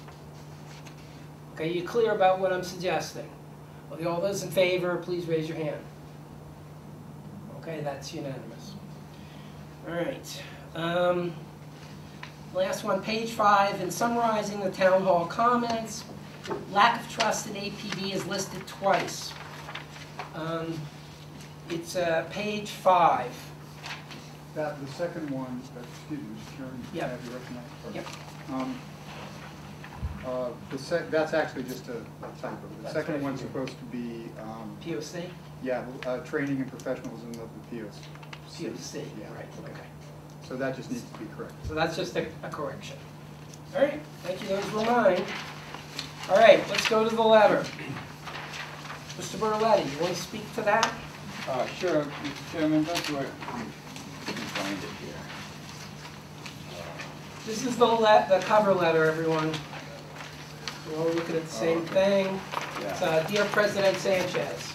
Okay, you clear about what I'm suggesting? Okay, all those in favor, please raise your hand. Okay, that's unanimous. All right. Last one, page 5, in summarizing the town hall comments, lack of trust in APD is listed twice. It's page 5. That, the second one, excuse me, Mr. Chairman, Yep. have you recognized? Yep. That's actually just a typo. The That's second right. one's supposed to be, POC? yeah, training and professionalism of the POC. POC, Yeah. right, okay. So that just needs to be corrected. So that's just a correction. All right, thank you, those were mine. All right, let's go to the letter. Mr. Berletti, you want to speak to that? Sure, Mr. Chairman, that's where, let me find it here. This is the cover letter, everyone. We're all looking at the same thing. It's Dear President Sanchez.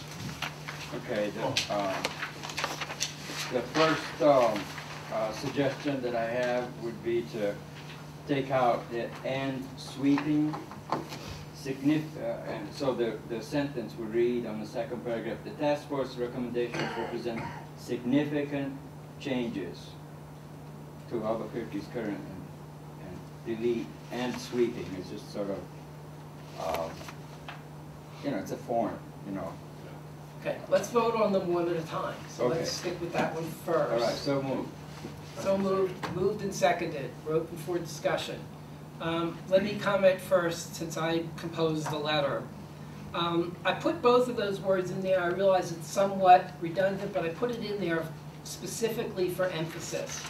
Okay, the first suggestion that I have would be to take out the "and sweeping." And so the sentence would read on the second paragraph, the task force recommendations represent significant changes to Albuquerque's current and delete "and sweeping." It's just sort of, it's a form, Okay, let's vote on them one at a time. So Okay. let's stick with that one first. All right, so moved. So moved and seconded, open for discussion. Let me comment first, since I composed the letter. I put both of those words in there. I realize it's somewhat redundant, but I put it in there specifically for emphasis.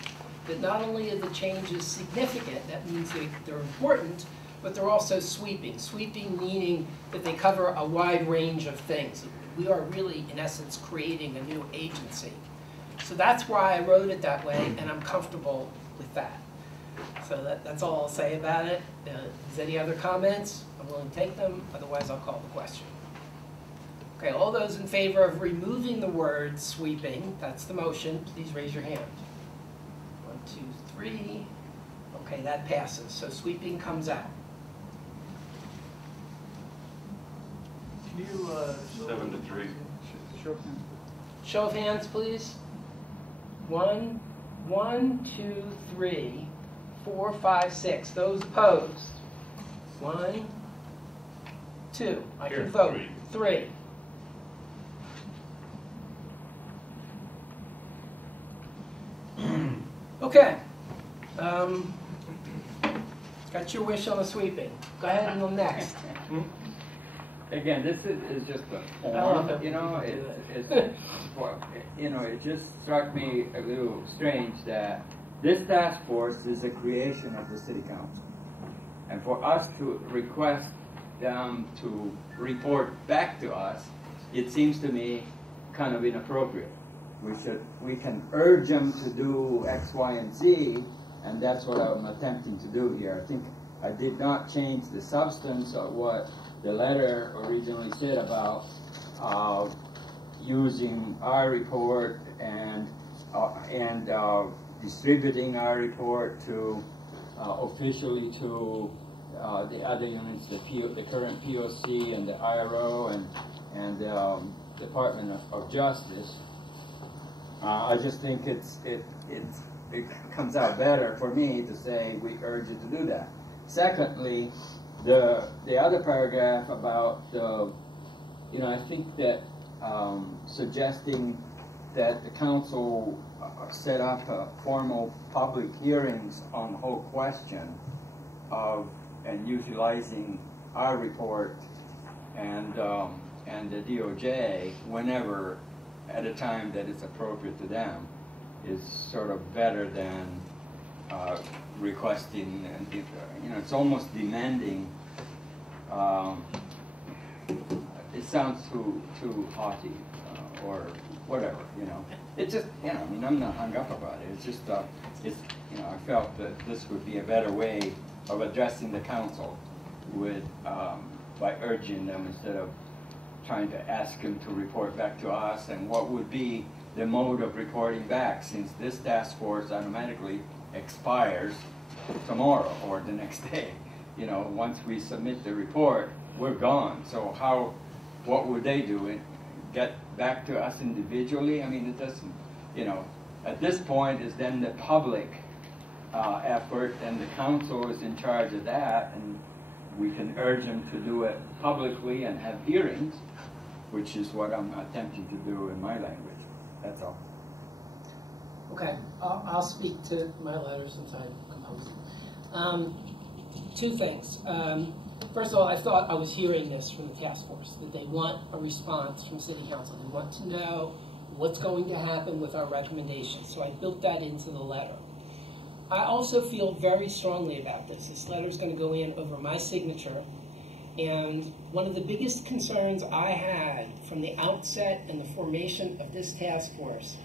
That not only are the changes significant, that means they're important, but they're also sweeping. Sweeping meaning that they cover a wide range of things. We are really, in essence, creating a new agency. So that's why I wrote it that way, and I'm comfortable with that. So that's all I'll say about it. Is any other comments? I'm willing to take them, otherwise I'll call the question. Okay, all those in favor of removing the word sweeping, that's the motion, please raise your hand. 1, 2, 3. Okay, that passes. So sweeping comes out. Can you, 7 to 3. Show of hands, please. 1, 2, 3, 4, 5, 6. Those opposed? 1, 2. I can vote. 3. Okay. Got your wish on the sweeping. Go ahead and go next. Again, this is just a form, it just struck me a little strange that this task force is a creation of the city council. And for us to request them to report back to us, it seems to me kind of inappropriate. We can urge them to do X, Y, and Z, and that's what I'm attempting to do here. I think I did not change the substance of what the letter originally said about using our report and distributing our report to officially to the other units, the current POC and the IRO and Department of Justice. I just think it comes out better for me to say we urge you to do that. Secondly, the other paragraph about I think that suggesting that the council set up formal public hearings on the whole question of and utilizing our report and the DOJ whenever at a time that is appropriate to them is sort of better than requesting, it's almost demanding. It sounds too haughty or whatever, It's just, I'm not hung up about it. It's just, I felt that this would be a better way of addressing the council by urging them instead of trying to ask them to report back to us, and what would be the mode of reporting back, since this task force automatically expires tomorrow or the next day. Once we submit the report, we're gone. So what would they do? Get back to us individually? It doesn't, at this point is then the public effort, and the council is in charge of that, and we can urge them to do it publicly and have hearings, which is what I'm attempting to do in my language. That's all. Okay, I'll speak to my letter since I composed it. Two things. First of all, I thought I was hearing this from the task force, that they want a response from City Council. They want to know what's going to happen with our recommendations. So I built that into the letter. I also feel very strongly about this. This letter is going to go in over my signature. And one of the biggest concerns I had from the outset and the formation of this task force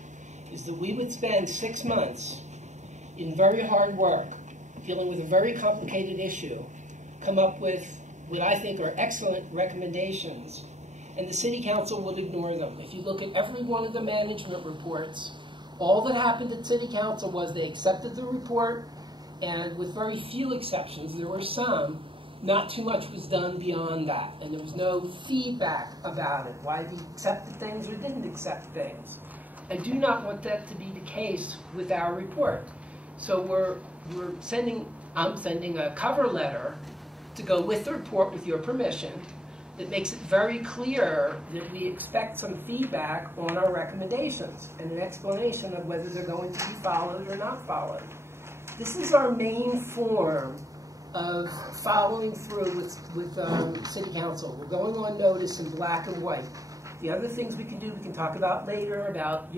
is that we would spend 6 months in very hard work, dealing with a very complicated issue, come up with what I think are excellent recommendations, and the City Council would ignore them. If you look at every one of the management reports, all that happened at City Council was they accepted the report, and with very few exceptions, there were some, not too much was done beyond that, and there was no feedback about it, why they accepted things or didn't accept things. I do not want that to be the case with our report. So I'm sending a cover letter to go with the report with your permission that makes it very clear that we expect some feedback on our recommendations and an explanation of whether they're going to be followed or not followed. This is our main form of following through with City Council. We're going on notice in black and white. The other things we can do, we can talk about later about,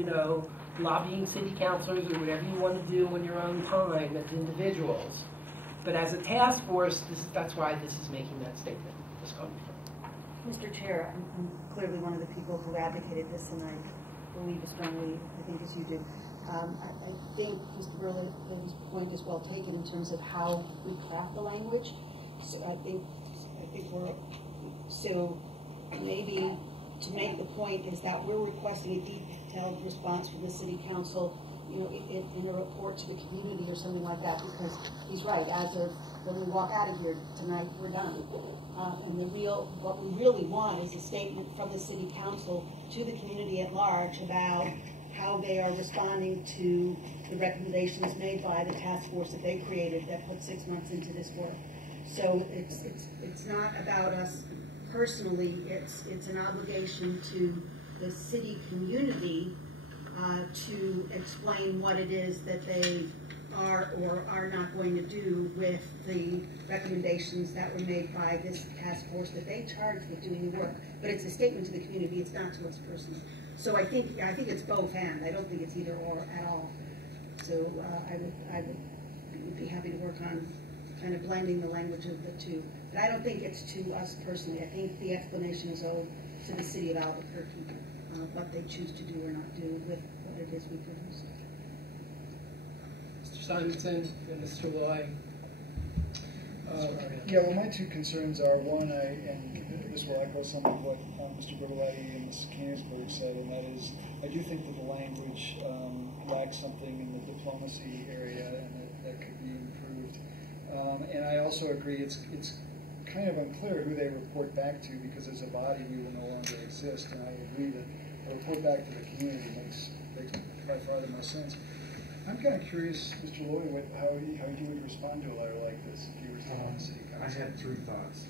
lobbying city councilors or whatever you want to do on your own time as individuals. But as a task force, that's why this is making that statement. Ms. Coney. Mr. Chair, I'm clearly one of the people who advocated this, and I believe as strongly, I think, as you do. I think Mr. Berlin's point is well taken in terms of how we craft the language. So I think maybe to make the point is that we're requesting a detailed response from the City Council, in a report to the community or something like that, because he's right, as of when we walk out of here tonight, we're done. And what we really want is a statement from the City Council to the community at large about how they are responding to the recommendations made by the task force that they created that put 6 months into this work. So it's not about us personally, it's an obligation to the city community to explain what it is that they are or are not going to do with the recommendations that were made by this task force that they charged with doing the work. But it's a statement to the community, it's not to us personally. So I think it's both and. I don't think it's either or at all. So I would be happy to work on kind of blending the language of the two. But I don't think it's to us personally. I think the explanation is owed to the city of Albuquerque, what they choose to do or not do with what it is we produce. Mr. Simonson and Mr. Loy. Yeah, well, my two concerns are, one, and this will echo some of what Mr. Bertolotti and Ms. Kingsburg said, and that is, I do think that the language lacks something in the diplomacy area, and that could be improved. And I also agree it's kind of unclear who they report back to, because as a body we will no longer exist, and I agree that a report back to the community makes by far the most sense. I'm kind of curious, Mr. Loy, how you would respond to a letter like this if you were still on the city council. I had three thoughts.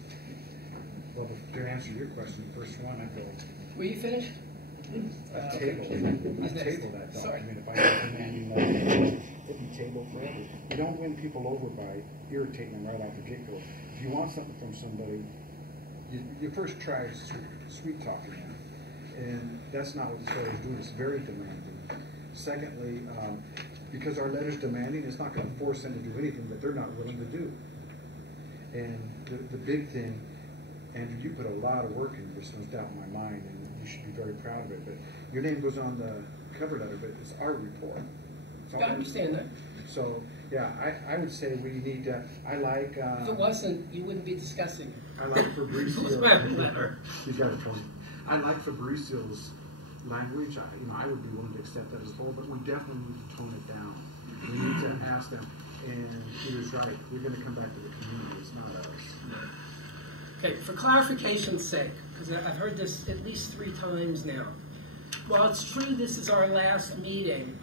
Well, to answer your question, the first one, I'd go. Were you finished? I table that document. If I have a demanding letter, it be tabled forever. You don't win people over by irritating them right off the get-go. If you want something from somebody, you first try sweet talking them. And that's not what the letter is doing. It's very demanding. Secondly, because our letter's demanding, it's not going to force them to do anything that they're not willing to do. And the big thing, Andrew, you put a lot of work into this, no doubt in my mind, and you should be very proud of it. But your name goes on the cover letter, but it's our report. I understand that. So, yeah, I would say we need to, I like... if it wasn't, you wouldn't be discussing it. I like Fabrizio's letter. He's got it, Tony. I like Fabrizio's language. I would be willing to accept that as a whole, but we definitely need to tone it down. We need to ask them, and he was right, we're going to come back to the community, it's not us. Okay, for clarification's sake, because I've heard this at least 3 times now. While it's true this is our last meeting,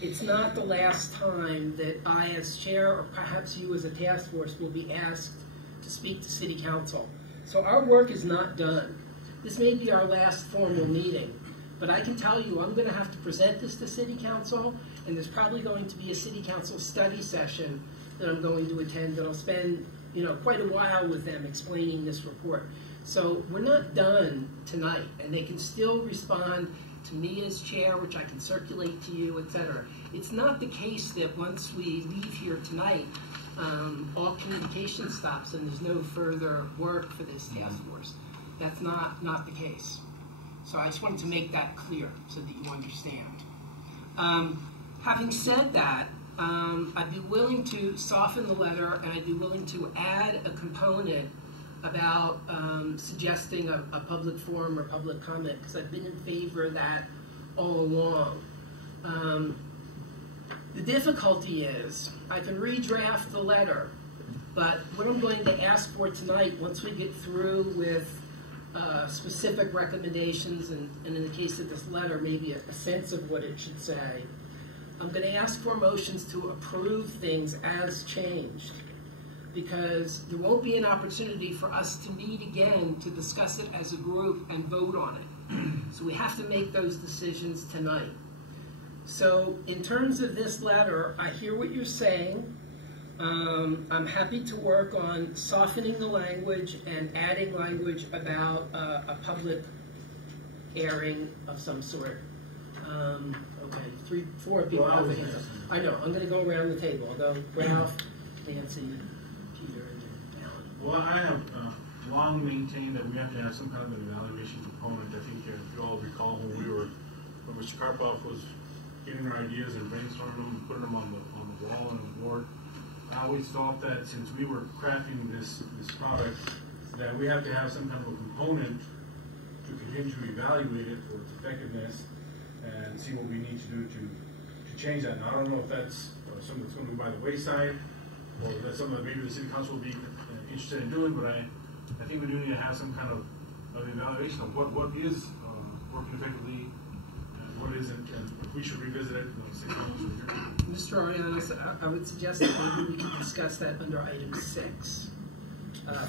it's not the last time that I as chair, or perhaps you as a task force, will be asked to speak to City Council. So our work is not done. This may be our last formal meeting, But I can tell you, I'm going to have to present this to City Council, and there's probably going to be a City Council study session that I'm going to attend, that I'll spend, you know, quite a while with them explaining this report. So we're not done tonight, and they can still respond to me as chair, which I can circulate to you, etc. It's not the case that once we leave here tonight, all communication stops and there's no further work for this task force. That's not the case. So I just wanted to make that clear so that you understand. Having said that, I'd be willing to soften the letter, and I'd be willing to add a component about suggesting a public forum or public comment, because I've been in favor of that all along. The difficulty is I can redraft the letter, but what I'm going to ask for tonight, once we get through with specific recommendations, and in the case of this letter, maybe a sense of what it should say, I'm going to ask for motions to approve things as changed, because there won't be an opportunity for us to meet again to discuss it as a group and vote on it. So we have to make those decisions tonight. So in terms of this letter, I hear what you're saying. I'm happy to work on softening the language and adding language about a public airing of some sort. Okay, 4 people Well, have their hands up. I know, I'm going to go around the table. I'll go Ralph, Nancy, Peter, and Alan. Well, I have long maintained that we have to have some kind of an evaluation component. I think if you all recall when Mr. Karpoff was getting our ideas and brainstorming them and putting them on the wall and the board, I always felt that since we were crafting this product, that we have to have some kind of a component to continue to evaluate it for its effectiveness and see what we need to do to change that. And I don't know if that's something that's going to go by the wayside, or that's something that maybe the city council will be interested in doing, but I think we do need to have some kind of evaluation of what is working effectively and what isn't, and if we should revisit it in 6 months or a year. Mr. Arianos, I would suggest that maybe we can discuss that under item 6,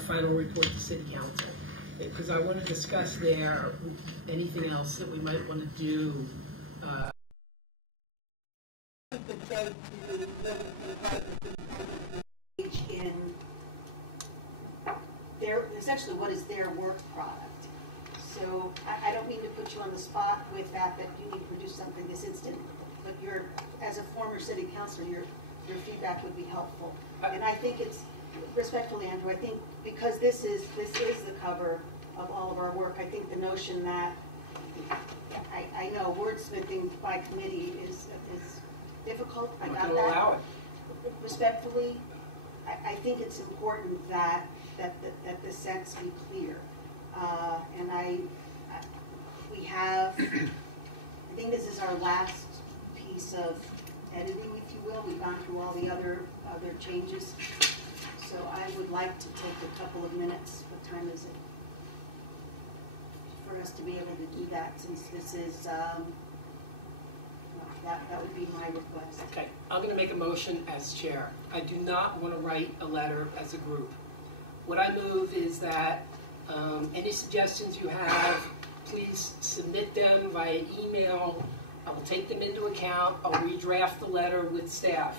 final report to City Council, because I want to discuss there anything else that we might want to do. In essentially what is their work product. So I don't mean to put you on the spot with that you need to produce something this instant, but as a former city councilor, your feedback would be helpful. And I think it's, respectfully, Andrew, I think because this is the cover of all of our work, I think the notion that, I know wordsmithing by committee is difficult, I got that. Allow it. Respectfully, I think it's important that the sense be clear. And I think this is our last piece of editing, if you will. We've gone through all the other changes. So I would like to take a couple of minutes. What time is it? For us to be able to do that, since this is, that would be my request. Okay, I'm going to make a motion as chair. I do not want to write a letter as a group. What I move is that any suggestions you have, please submit them via email. I will take them into account. I'll redraft the letter with staff.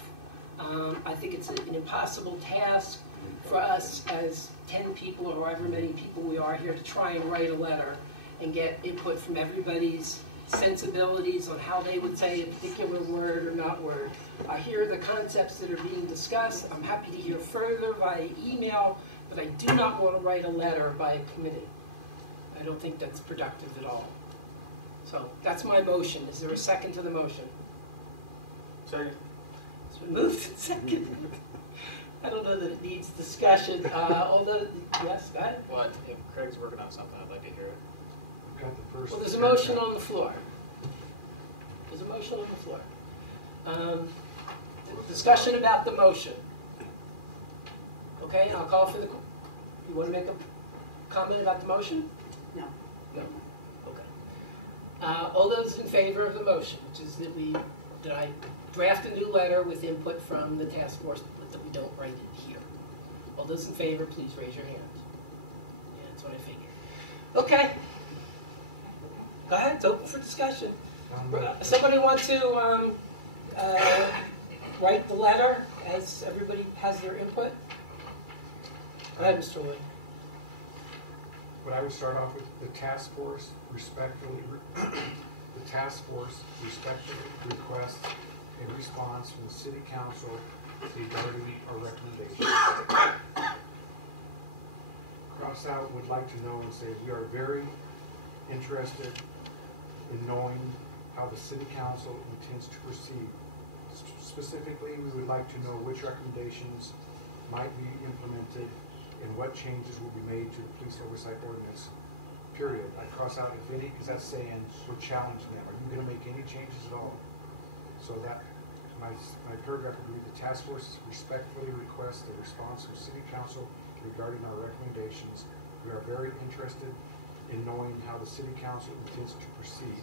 I think it's an impossible task for us as 10 people or however many people we are here to try and write a letter and get input from everybody's sensibilities on how they would say a particular word or not word. I hear the concepts that are being discussed. I'm happy to hear further via email, but I do not want to write a letter by a committee. I don't think that's productive at all. So that's my motion. Is there a second to the motion? Second. It's been moved and seconded. I don't know that it needs discussion. Although, yes, go ahead. Well, if Craig's working on something, I'd like to hear it. Well, there's a motion on the floor. There's a motion on the floor. Discussion about the motion. Okay, I'll call for the. You want to make a comment about the motion? No. No. Okay. All those in favor of the motion, which is that I draft a new letter with input from the task force, but that we don't write it here. All those in favor, please raise your hand. Yeah, that's what I figured. Okay. Go ahead, it's open for discussion. Somebody want to write the letter as everybody has their input? Go ahead, Mr. Lloyd. But I would start off with the task force respectfully requests a response from the city council regarding our recommendation. Cross out would like to know and say we are very interested in knowing how the city council intends to proceed. Specifically, we would like to know which recommendations might be implemented and what changes will be made to the police oversight ordinance, period. I cross out if any, because that's saying we're challenging them. Are you going to make any changes at all? So that my paragraph would read, the task force respectfully requests a response from city council regarding our recommendations. We are very interested in knowing how the city council intends to proceed.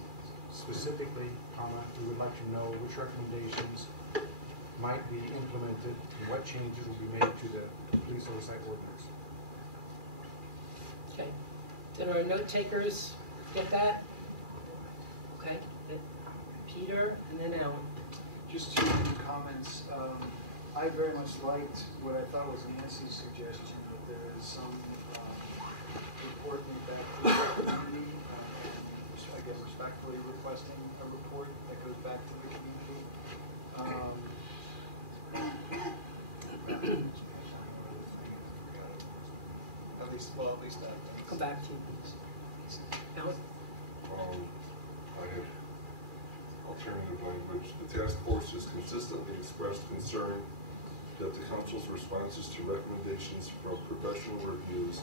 Specifically, we would like to know which recommendations might be implemented and what changes will be made to the police oversight ordinance. Okay. Did our note takers get that? Okay. Peter and then Alan. Just two comments. I very much liked what I thought was Nancy's suggestion that there is some report made back to the community, and I guess respectfully requesting a report that goes back to the community. At least that. Come back to you, please. Alan? I have alternative language. The task force has consistently expressed concern that the council's responses to recommendations from professional reviews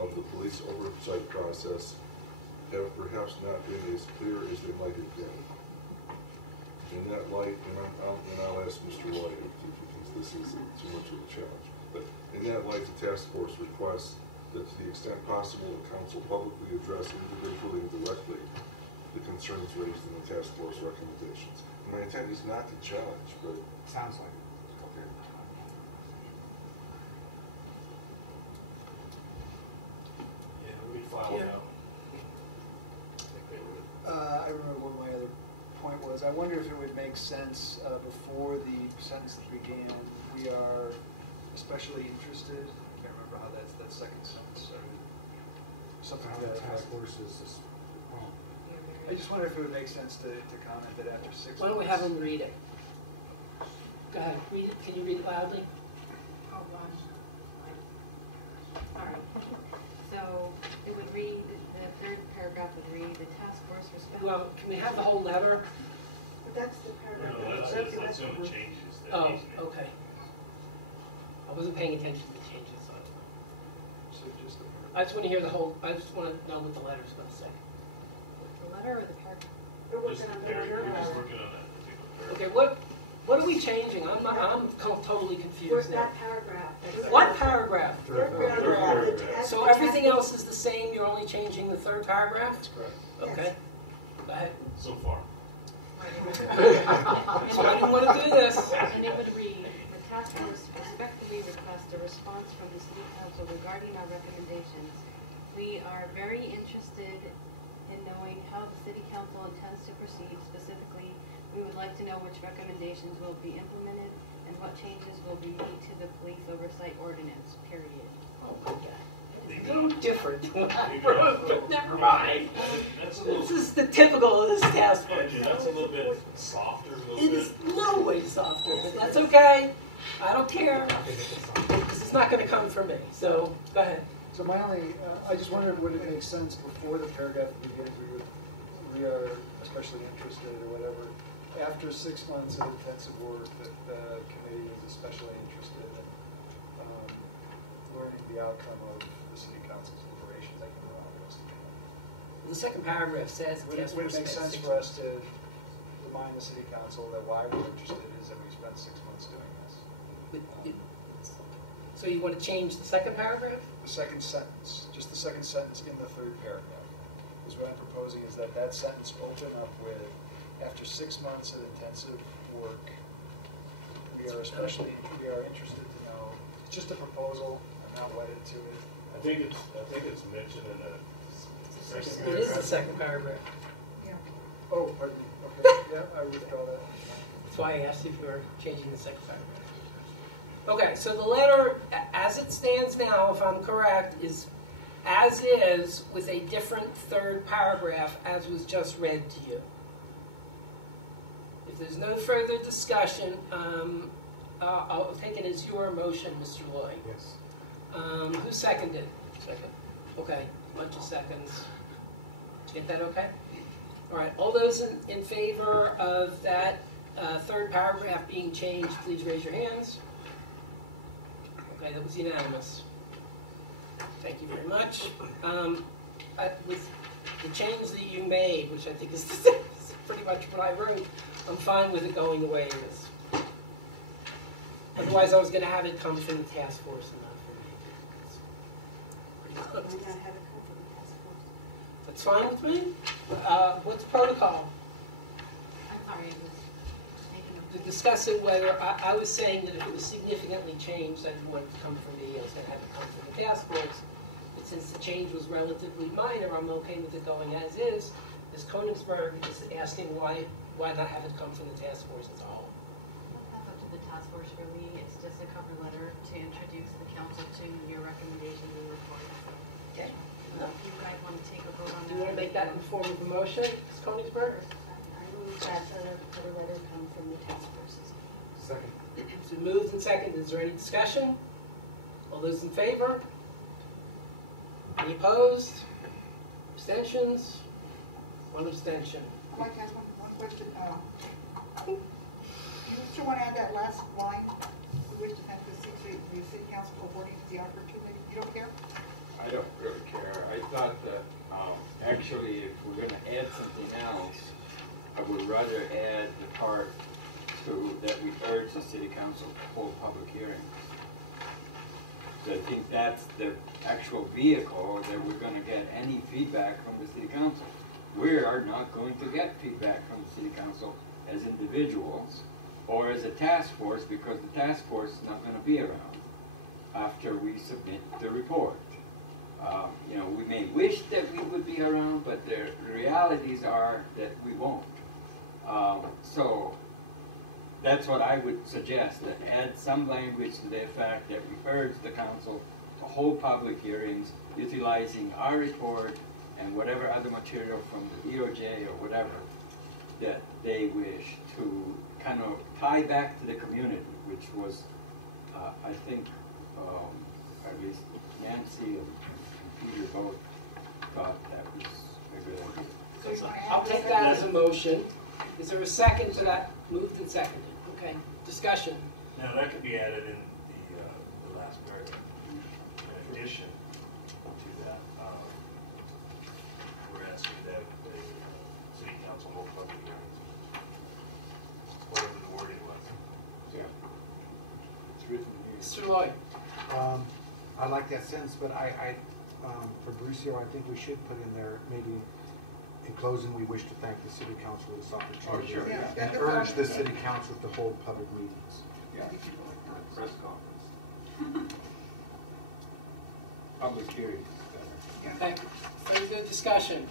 of the police oversight process have perhaps not been as clear as they might have been. In that light, and I'll ask Mr. Lloyd if he thinks this is too much of a challenge, but in that light, the task force requests that to the extent possible, the council publicly address individually and directly the concerns raised in the task force recommendations. And my intent is not to challenge, but sounds like it. Okay. Yeah, we filed Yeah. out. I think they would. I remember what my other point was. I wonder if it would make sense before the sentence began, we are especially interested. I can't remember how that second sentence started. Something How like the that. task force is this, well, I just wonder if it would make sense to comment that after 6 months. Why don't we have him read it? Go ahead, read it. Can you read it loudly? Hold on. All right. So it would read, the third paragraph would read, the task force respect. Well, can we have the whole letter? But that's the paragraph. No, that's some changes that Oh, need to be. okay. I wasn't paying attention to the changes. So So just the I just want to hear the whole, I just want to know what the letter's going to say. The letter or the paragraph? We're Just working on the paragraph, we're just the working on that particular paragraph. Okay, what are we changing? I'm totally confused now. that paragraph. What paragraph? Third paragraph. paragraph. The task- So everything else is the same, you're only changing the third paragraph? That's correct. Okay. Go ahead. So far. So I didn't want to do this. And it would read, the task force respectfully requests a response from the city council regarding our recommendations. We are very interested in knowing how the city council intends to proceed. Specifically, we would like to know which recommendations will be implemented and what changes will be made to the police oversight ordinance, period. Oh my God. Leave It's it so off. different than what I Leave it off. wrote, but never mind. That's a This little, is the typical of this task force. Andrew, that's a little bit softer, a little It bit. is no way softer, but that's okay. I don't care. This is not going to come from me. So go ahead. So my only, I just wondered would it make sense before the paragraph begins, we are especially interested or whatever, after 6 months of intensive work, that the committee is especially interested in learning the outcome of the city council's deliberations. I can go on the rest of it. The second paragraph says the Would it task force make spent sense 6 for us to remind the city council that why we're interested is that we spent 6 months doing this? So you want to change the second paragraph? The second sentence, just the second sentence in the third paragraph, is what I'm proposing, is that that sentence open up with, after 6 months of intensive work, we are interested to know, it's just a proposal, I'm not wedded to it. I think it's mentioned in the It is the second paragraph. Oh, pardon me. Okay, yeah, I withdraw that. That's why I asked if you were changing the second paragraph. Okay, so the letter, as it stands now, if I'm correct, is as is with a different third paragraph as was just read to you. If there's no further discussion, I'll take it as your motion, Mr. Lloyd. Yes. Who seconded? Second. Okay, bunch of seconds. Did you get that okay? All right, all those in favor of that third paragraph being changed, please raise your hands. Okay, that was unanimous. Thank you very much. With the change that you made, which I think is pretty much what I wrote, I'm fine with it going the way it is. Otherwise, I was going to have it come from the task force and not from me. Why not have it come from the task force? That's fine with me. What's protocol? I'm sorry, I was making To discuss it whether, I was saying that if it was significantly changed, I didn't want it to come from me, I was going to have it come from the task force. But since the change was relatively minor, I'm okay with it going as is. Ms. Konigsberg is asking why not have it come from the task force at all? up to the task force really. It's just a cover letter to introduce the council to your recommendations and reports. Okay. If you guys want to take a vote on that. Do you want to make that in the form of a motion, Ms. Konigsberg? I move that the cover letter come from the task forces. Second. So moved and seconded. Is there any discussion? All those in favor? Any opposed? Abstentions? One abstention. I'd like to ask one question. You still want to add that last line? We wish to thank the city council for awarding the opportunity. You don't care? I don't really care. I thought that actually if we're going to add something else, I would rather add the part that we urge the city council to hold public hearings. So I think that's the actual vehicle that we're going to get any feedback from the city council. We are not going to get feedback from the city council as individuals or as a task force, because the task force is not going to be around after we submit the report. You know, we may wish that we would be around, but the realities are that we won't. So that's what I would suggest, that add some language to the effect that we urge the council to hold public hearings utilizing our report and whatever other material from the EOJ or whatever that they wish to kind of tie back to the community, which was, I think, at least Nancy and Peter both thought that was a good idea. So I'll take that as a motion. Is there a second to that? Moved and seconded. Okay. Discussion. Now, that could be added in the last paragraph. In addition to that, we're asking that the city council hold public hearings. Whatever the wording was. Yeah. It's written here. Mr. Lloyd. I like that sentence, but Fabricio, I think we should put in there, maybe in closing, we wish to thank the city council for this opportunity. Oh, sure. Yeah. And urge the city council to hold public meetings. Yeah. Press conference. Public hearings. Okay. Further discussion.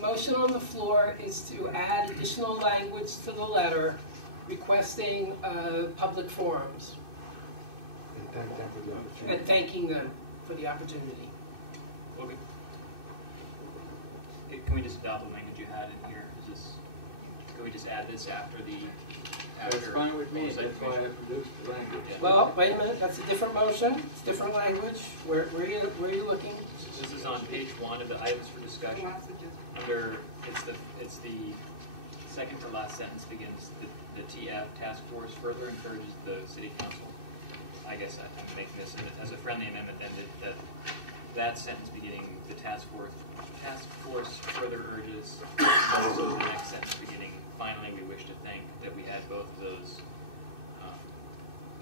Motion on the floor is to add additional language to the letter requesting public forums And thank them for the opportunity. and thanking them for the opportunity. Okay. Can we just adopt the language you had in here? Can we just add this after the? That's fine with me, oversight that's why I commission? produced the language. Well, wait a minute. That's a different motion. It's different language. Where are you looking? This is on page 1 of the items for discussion. Under, it's the second to last sentence begins, the TF task force further encourages the city council. I guess I'm making this as a friendly amendment then, that sentence beginning, the task force further urges, and also the next sentence beginning, finally we wish to thank, that we had both of those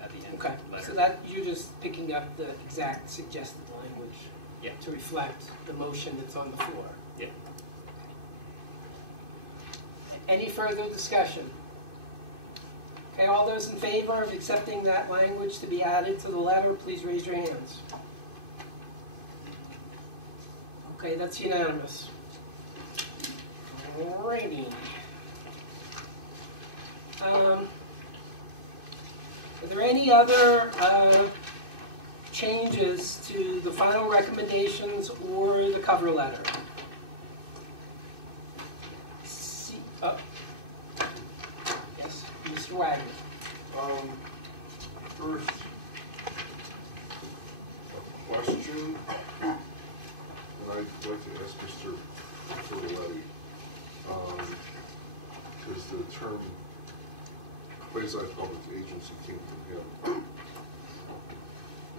at the end Okay. of the letter. So that you're just picking up the exact suggested language. Yeah. To reflect the motion that's on the floor. Yeah. Any further discussion? Okay, all those in favor of accepting that language to be added to the letter, please raise your hands. Okay, that's unanimous. Alrighty. Are there any other changes to the final recommendations or the cover letter? Yes, Mr. Wagner. First, a question that I'd like to ask Mr. Fiorelli, because the term quasi-public agency came from him.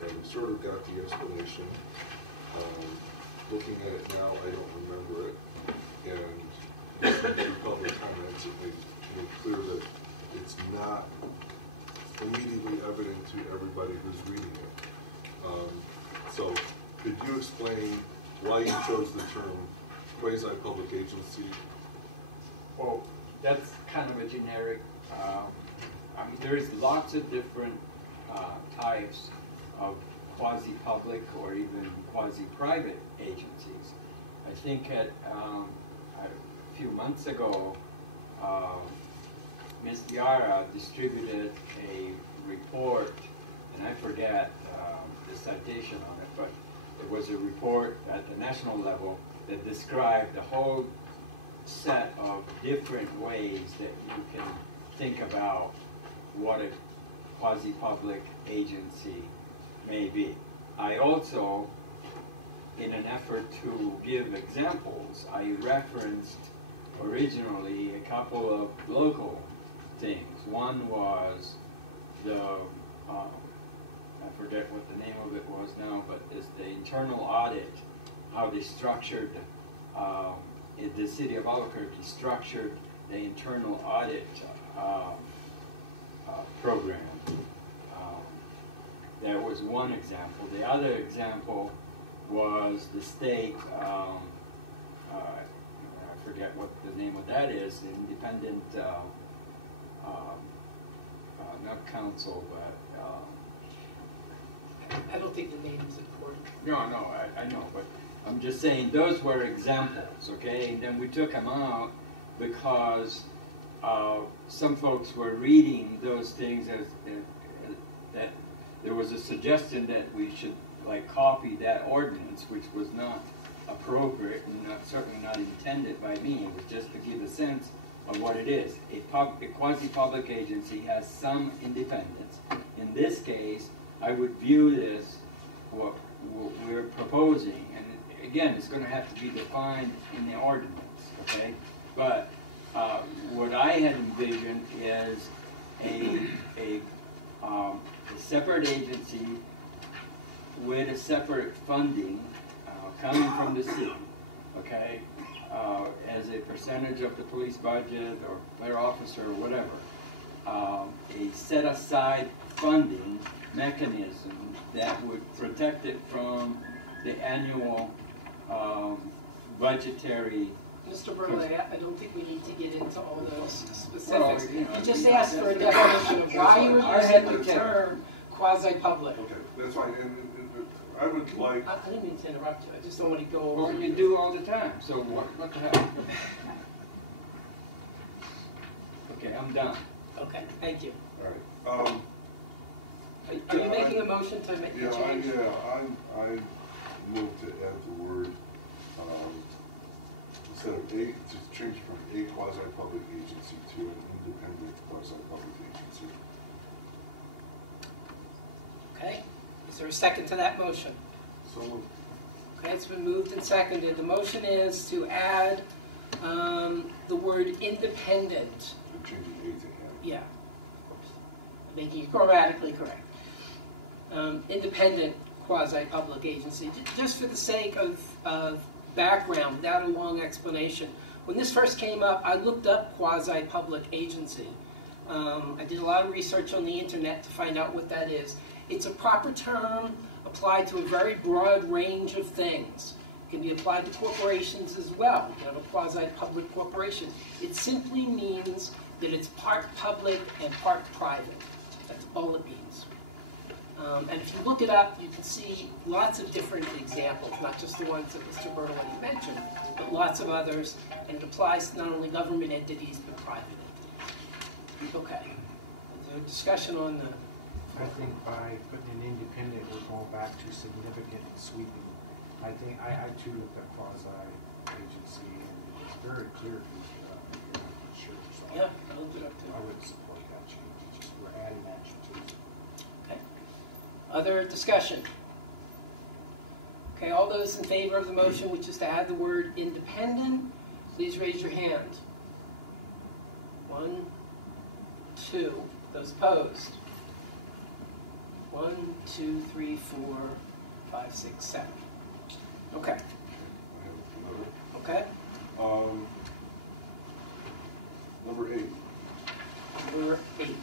And we sort of got the explanation. Looking at it now, I don't remember it. And through public comments, it made clear that it's not immediately evident to everybody who's reading it. So could you explain why you chose the term quasi-public agency? Well, that's kind of a generic, I mean, there is lots of different types of quasi-public or even quasi-private agencies. I think a few months ago, Ms. Diarra distributed a report, and I forget the citation on it, but it was a report at the national level that described the whole set of different ways that you can think about what a quasi-public agency may be. I also, in an effort to give examples, I referenced originally a couple of local things. One was the, I forget what the name of it was now, but it's the internal audit, how they structured, in the city of Albuquerque structured the internal audit program. There was one example. The other example was the state, I forget what the name of that is, the independent, not council, but... I don't think the name is important. No, I know, but I'm just saying those were examples, okay? And then we took them out because some folks were reading those things as that there was a suggestion that we should like copy that ordinance, which was not appropriate and certainly not intended by me. It was just to give a sense of what it is. A quasi-public agency has some independence. In this case, I would view this, what we're proposing, and again, it's going to have to be defined in the ordinance, okay? But what I had envisioned is a separate agency with a separate funding coming from the city, okay, as a percentage of the police budget or per officer or whatever, a set-aside funding mechanism that would protect it from the annual budgetary. Mr. Burley, I don't think we need to get into all those specifics. Well, you know, you just asked for a definition of why you were using the term quasi-public. Okay, that's fine. And I would like... I didn't mean to interrupt you. I just don't want to go over. Well, you do all the time, so what the hell? Okay, I'm done. Okay, thank you. All right. Are you making a motion to make the change? I move to add the word, instead of to change from a quasi-public agency to an independent quasi-public agency. Okay, is there a second to that motion? So moved. Okay, it's been moved and seconded. The motion is to add the word independent. Changing A to N. Yeah, making it grammatically correct. Independent quasi-public agency, just for the sake of background, without a long explanation. When this first came up, I looked up quasi-public agency. I did a lot of research on the internet to find out what that is. It's a proper term applied to a very broad range of things. It can be applied to corporations as well. You can have a quasi-public corporation. It simply means that it's part public and part private. That's all it means. And if you look it up, you can see lots of different examples, not just the ones that Mr. Bertolini mentioned, but lots of others, and it applies to not only government entities, but private entities. Okay. Is there a discussion on the... I think by putting an independent, we're going back to significant and sweeping. I think, I too looked at quasi-agency, and it's very clear to me, you're not sure. So Yeah, I looked it up too. I would support that change. It's just we're adding action to it. Okay. Other discussion? Okay, all those in favor of the motion, which is to add the word independent, please raise your hand. 1, 2. Those opposed? 1, 2, 3, 4, 5, 6, 7. Okay. I have another. Okay. Number 8. Number 8.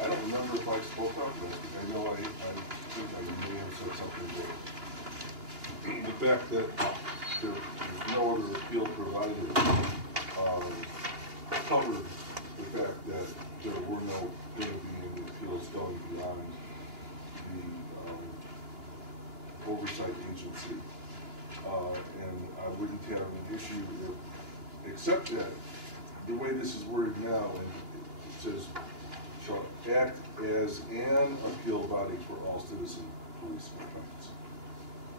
I don't remember if I spoke up with it. I know I think I may have said something there. The fact that there's no other appeal provided covered the fact that there were no going to be any appeals going beyond the oversight agency. And I wouldn't have an issue if, except that the way this is worded now, and it says, shall act as an appeal body for all citizen police complaints.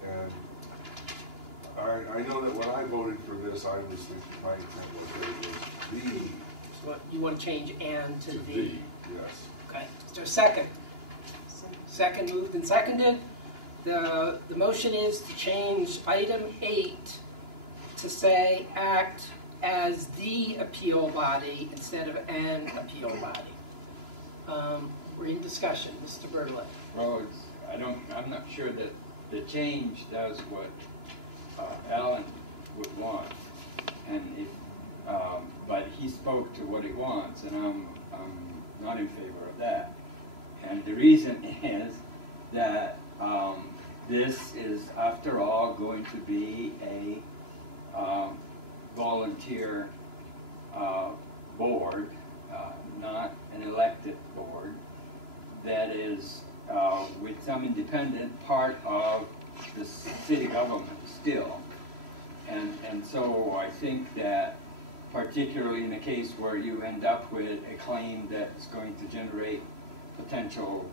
And I know that when I voted for this, I was thinking my intent was that it was the. So you want to change "and" to "the"? Yes. Okay. Is there a second? Second moved and seconded. The motion is to change item 8 to say act as the appeal body instead of an appeal body. We're in discussion. Mr. Bertolini. Well, I'm not sure that the change does what Alan would want, and if, but he spoke to what he wants, and I'm not in favor of that. And the reason is that this is, after all, going to be a volunteer board, not an elected board, that is with some independent part of the city government still. And so I think that particularly in the case where you end up with a claim that's going to generate potential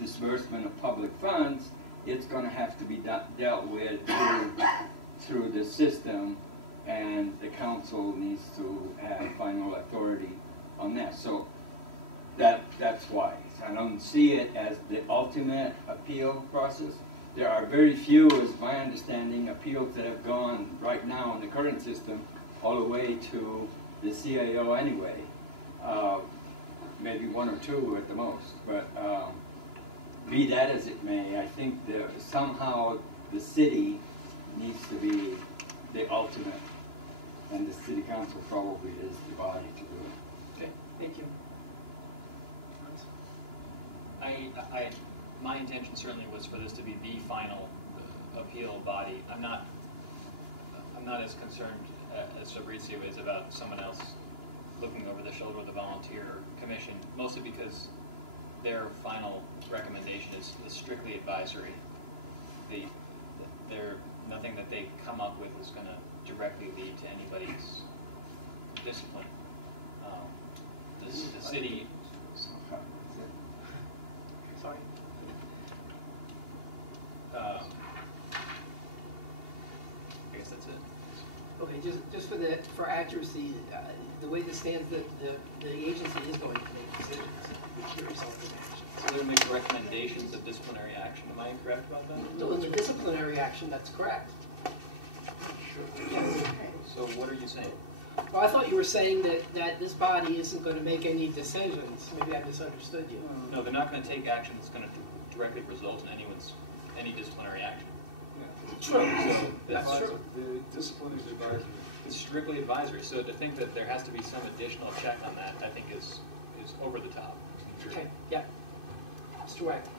disbursement of public funds, it's going to have to be dealt with through the system, and the council needs to have final authority on that. So that's why. I don't see it as the ultimate appeal process. There are very few, is my understanding, appeals that have gone right now in the current system all the way to the CAO anyway. Maybe 1 or 2 at the most. But be that as it may, I think that somehow the city needs to be the ultimate, and the city council probably is the body to do it. Okay. Thank you. My intention certainly was for this to be the final appeal body. I'm not as concerned as Fabrizio is about someone else looking over the shoulder of the volunteer commission, mostly because their final recommendation is strictly advisory. Nothing that they come up with is going to directly lead to anybody's discipline. The city. Sorry. I guess that's it. Okay, just for accuracy, the way this stands, the agency is going to make decisions which the result of action. So they make recommendations of disciplinary action. Am I correct about that? So in the disciplinary action, that's correct. Yes. So what are you saying? Well, I thought you were saying that this body isn't going to make any decisions. Maybe I misunderstood you. No, they're not going to take action that's going to directly result in any disciplinary action. True. So that's Advisory. true. The discipline is advisory. It's strictly advisory. So to think that there has to be some additional check on that, I think is over the top. Okay. Yeah. Mr. Wagner.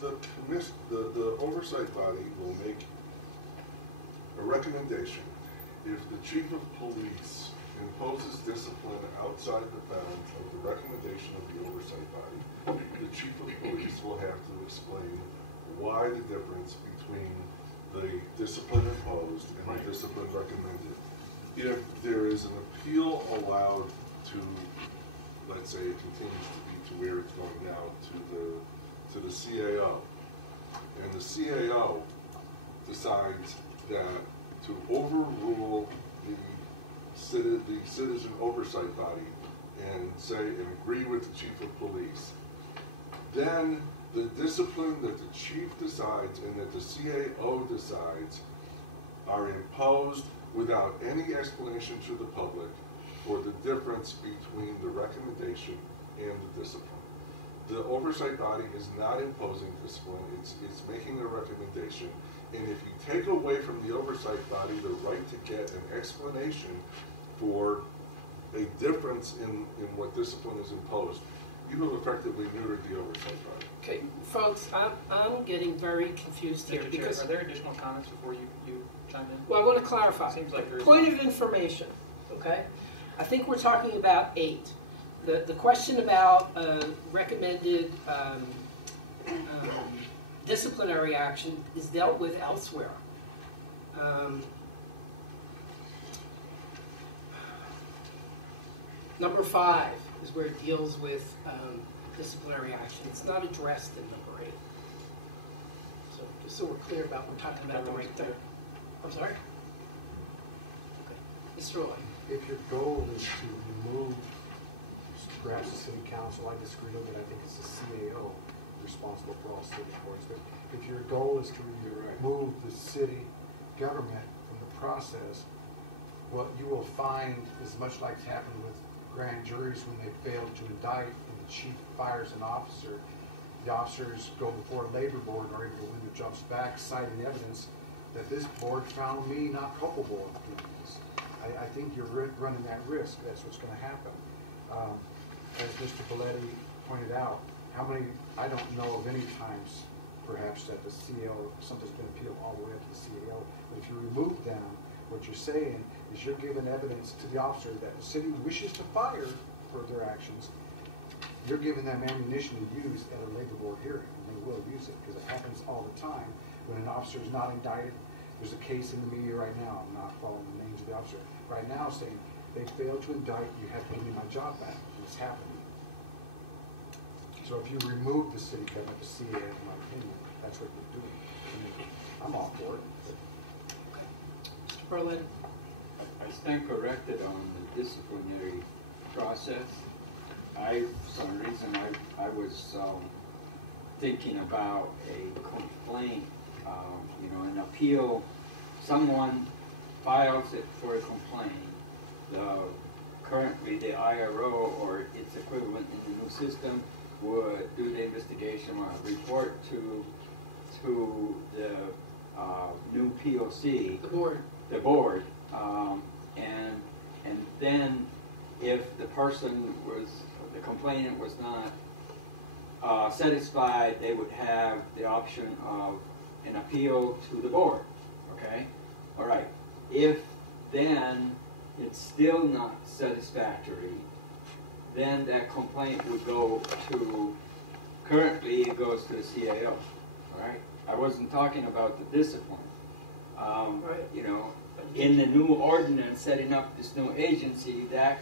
The oversight body will make a recommendation if the chief of police imposes discipline outside the bounds of the recommendation of the oversight body will have to explain why the difference between the discipline imposed and the discipline recommended. If there is an appeal allowed to, let's say it continues to be to where it's going now, to the CAO, and the CAO decides that to overrule the citizen oversight body and say and agree with the chief of police, then the discipline that the chief decides and that the CAO decides are imposed without any explanation to the public for the difference between the recommendation and the discipline. The oversight body is not imposing discipline, it's making a recommendation, and if you take away from the oversight body the right to get an explanation for a difference in what discipline is imposed, you have effectively neutered the oversight body. Okay, folks, I'm getting very confused here Mr. Chair, because, are there additional comments before you chime in? well, I want to clarify. Seems like there's Point of information, okay? I think we're talking about 8. The question about recommended disciplinary action is dealt with elsewhere. Number 5 is where it deals with disciplinary action. It's not addressed in number 8. So just so we're clear about we're talking about the right thing. I'm sorry? Okay. Mr. Roy. If your goal is to remove perhaps the city council, I disagree with it. I think it's the CAO responsible for all city boards. But if your goal is to remove the city government from the process, what you will find is much like happened with grand juries when they failed to indict and the chief fires an officer. The officers go before a labor board and are able to win the jumps back, citing evidence that this board found me not culpable of doing this. I think you're running that risk. That's what's going to happen. As Mr. Belletti pointed out, I don't know of any times perhaps that the CAO, something's been appealed all the way up to the CAO, but if you remove them, what you're saying is you're giving evidence to the officer that the city wishes to fire for their actions. You're giving them ammunition to use at a labor board hearing, and they will use it because it happens all the time when an officer is not indicted. There's a case in the media right now, I'm not following the names of the officer, right now saying they failed to indict, you have to give me my job back. It's happening. So if you remove the city government, the CAO, in my opinion, that's what you're doing. I mean, I'm all for it. Mr. Berlin. I stand corrected on the disciplinary process. For some reason, I was thinking about a complaint, an appeal. Someone files it for a complaint. Currently, the IRO or its equivalent in the new system would do the investigation or report to the new POC. The board. And then if the complainant was not satisfied, they would have the option of an appeal to the board. Okay? All right. If then it's still not satisfactory, then that complaint would go to, currently it goes to the CAO. All right? I wasn't talking about the discipline. In the new ordinance setting up this new agency, that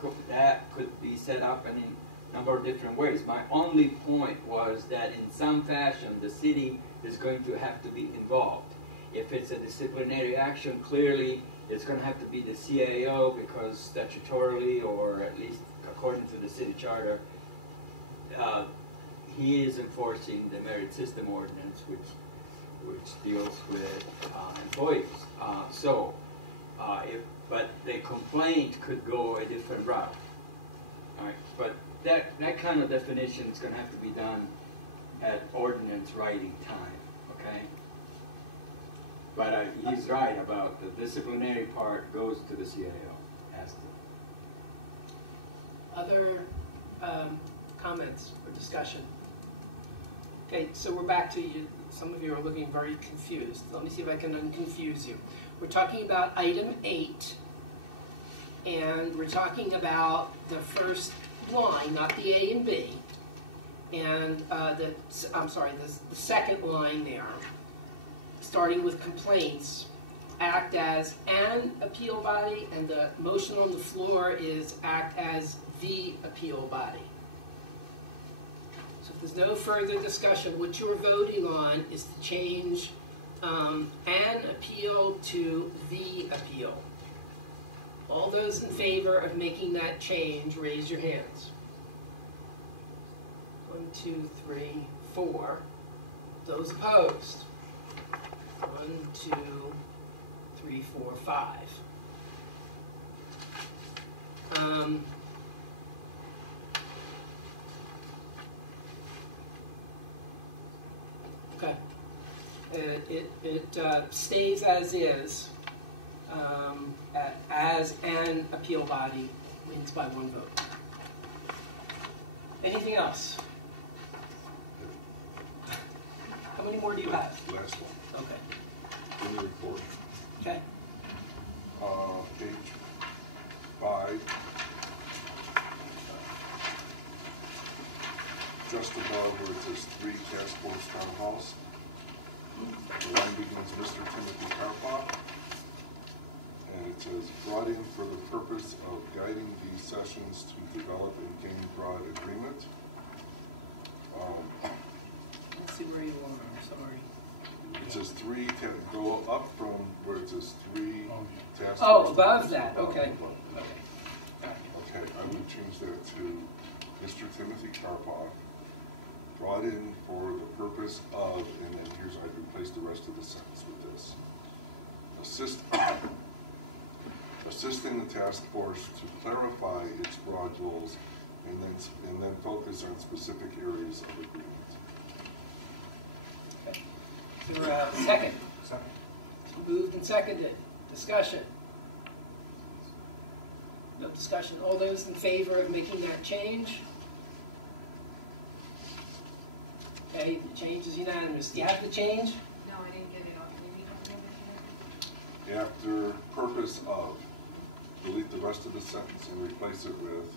could be set up in a number of different ways. My only point was that in some fashion the city is going to have to be involved. If it's a disciplinary action, clearly it's going to have to be the CAO because statutorily, or at least according to the city charter, he is enforcing the merit system ordinance, which deals with employees. But the complaint could go a different route. All right, but that kind of definition is going to have to be done at ordinance writing time. Okay. But he's right about the disciplinary part goes to the CAO. Has to. Other comments or discussion? Okay, so we're back to you. Some of you are looking very confused. Let me see if I can unconfuse you. We're talking about item 8, and we're talking about the first line, not the A and B. and the second line there, starting with complaints, act as an appeal body, and the motion on the floor is act as the appeal body. So if there's no further discussion, what you're voting on is to change an appeal to the appeal. All those in favor of making that change, raise your hands. 1, 2, 3, 4. Those opposed? 1, 2, 3, 4, 5. Okay. It stays as is, as an appeal body, wins by 1 vote. Anything else? How many more do you have? Last one. Okay. In the report. Okay. Page 5. Just above where it says 3 task force townhouse. The line begins Mr. Timothy Carpot. And it says, brought in for the purpose of guiding these sessions to develop and gain broad agreement. Let's see where you are, sorry. It says 3, go up from where it says 3 task force. Oh, above that, okay. Okay, I would change that to Mr. Timothy Carpot, brought in for the purpose of, and then here's, I'd replace the rest of the sentence with this. Assisting the task force to clarify its broad goals and then focus on specific areas of agreement. Okay. Is there a second? Second. Moved and seconded. Discussion. No discussion. All those in favor of making that change? Okay, the change is unanimous. Do you have the change? No, I didn't get it off. Can you After purpose of, delete the rest of the sentence and replace it with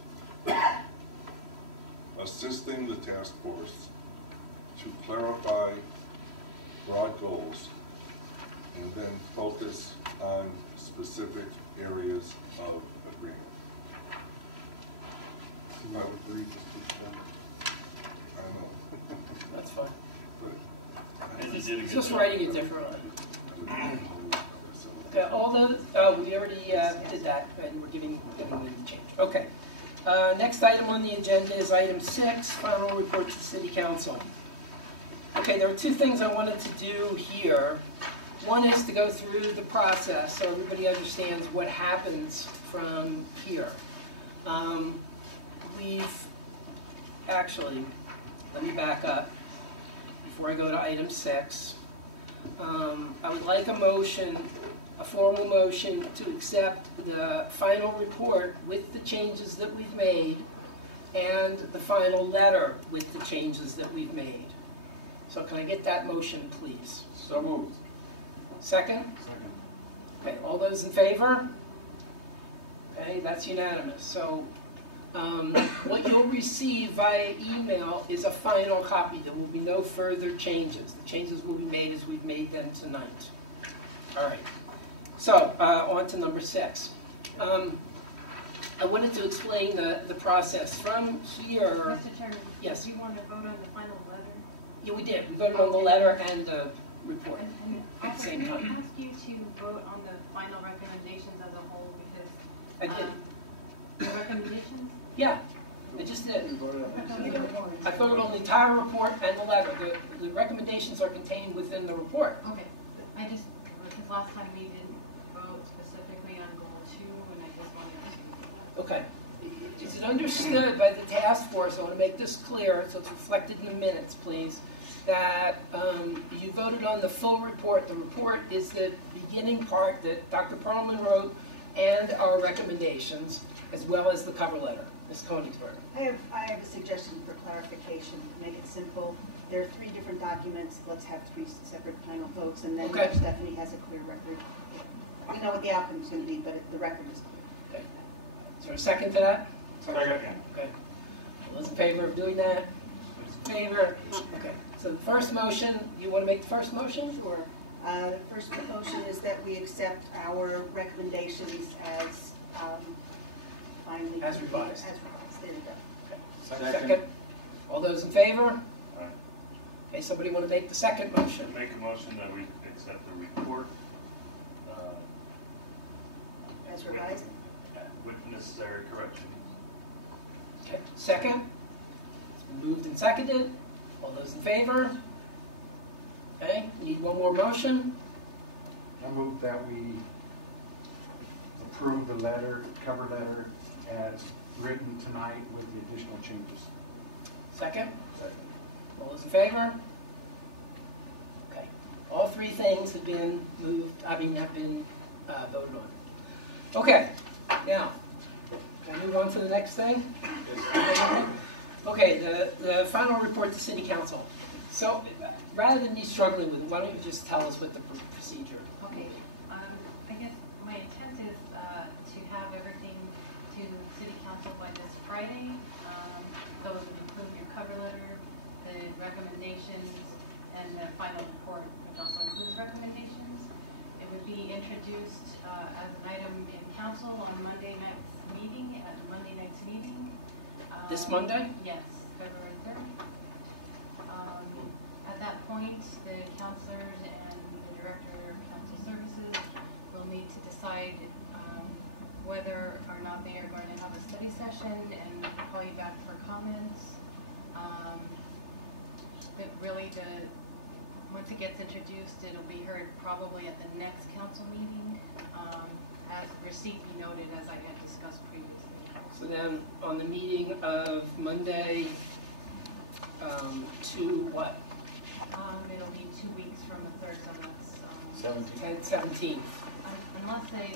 assisting the task force to clarify broad goals and then focus on specific areas of agreement. I would agree to I know. That's fine. But It's just writing it differently. Okay, all those, we already did that, and we're giving them the change. Okay. Next item on the agenda is item 6, final report to City Council. Okay, there are 2 things I wanted to do here. One is to go through the process so everybody understands what happens from here. Actually, let me back up before I go to item 6. I would like a motion, a formal motion to accept the final report with the changes that we've made and the final letter with the changes that we've made. So can I get that motion, please? So moved. Second? Second. Okay, all those in favor? Okay, that's unanimous. So what you'll receive via email is a final copy. There will be no further changes. The changes will be made as we've made them tonight. All right. So on to number 6. I wanted to explain the process from here. Mr. Chairman? Yes. Do you want to vote on the final letter? Yeah, we did. We voted on the letter and the report And at the same time. Can I ask you to vote on the final recommendations as a whole because I did. the recommendations? Yeah, I just did. I voted on the entire report and the letter. The recommendations are contained within the report. Okay, I just, because last time we didn't vote specifically on goal 2, and I just wanted to. Okay. Is it understood by the task force, I want to make this clear so it's reflected in the minutes, please, that you voted on the full report. The report is the beginning part that Dr. Perlman wrote and our recommendations, as well as the cover letter. Ms. Konigsberg. I have a suggestion for clarification, to make it simple. There are 3 different documents. Let's have 3 separate final votes, and then Okay. Stephanie has a clear record. We know what the outcome is going to be, but the record is clear. Okay. Is there a second to that? Second. Okay. All those in favor of doing that? Please favor? Okay, so the first motion, you want to make the first motion, or? The first motion is that we accept our recommendations as finally. As revised. As revised, there you go. Okay. Second. All those in favor? Aye. Okay, somebody want to make the second motion? Make a motion that we accept the report As revised? with necessary corrections. Okay, second. It's been moved and seconded. All those in favor? Okay, need one more motion? I move that we approve the letter, cover letter as written tonight with the additional changes. Second. Second. All those in favor? Okay. All three things have been moved, have been voted on. Okay, now, can I move on to the next thing? Okay, the final report to City Council. So, rather than me struggling with it, why don't you just tell us what the procedure? Okay, I guess my intent is to have everything to City Council by this Friday. Those would include your cover letter, the recommendations, and the final report, which also includes recommendations. It would be introduced as an item in council on Monday night's meeting, at the Monday night's meeting. This Monday? Yes, February 3rd. At that point, the councilors and the director of council services will need to decide whether or not they are going to have a study session and call you back for comments. But really, once it gets introduced, it'll be heard probably at the next council meeting. As receipt be noted, as I had discussed previously. So then, on the meeting of Monday, to what? It'll be 2 weeks from the 3rd, so that's 17th. unless they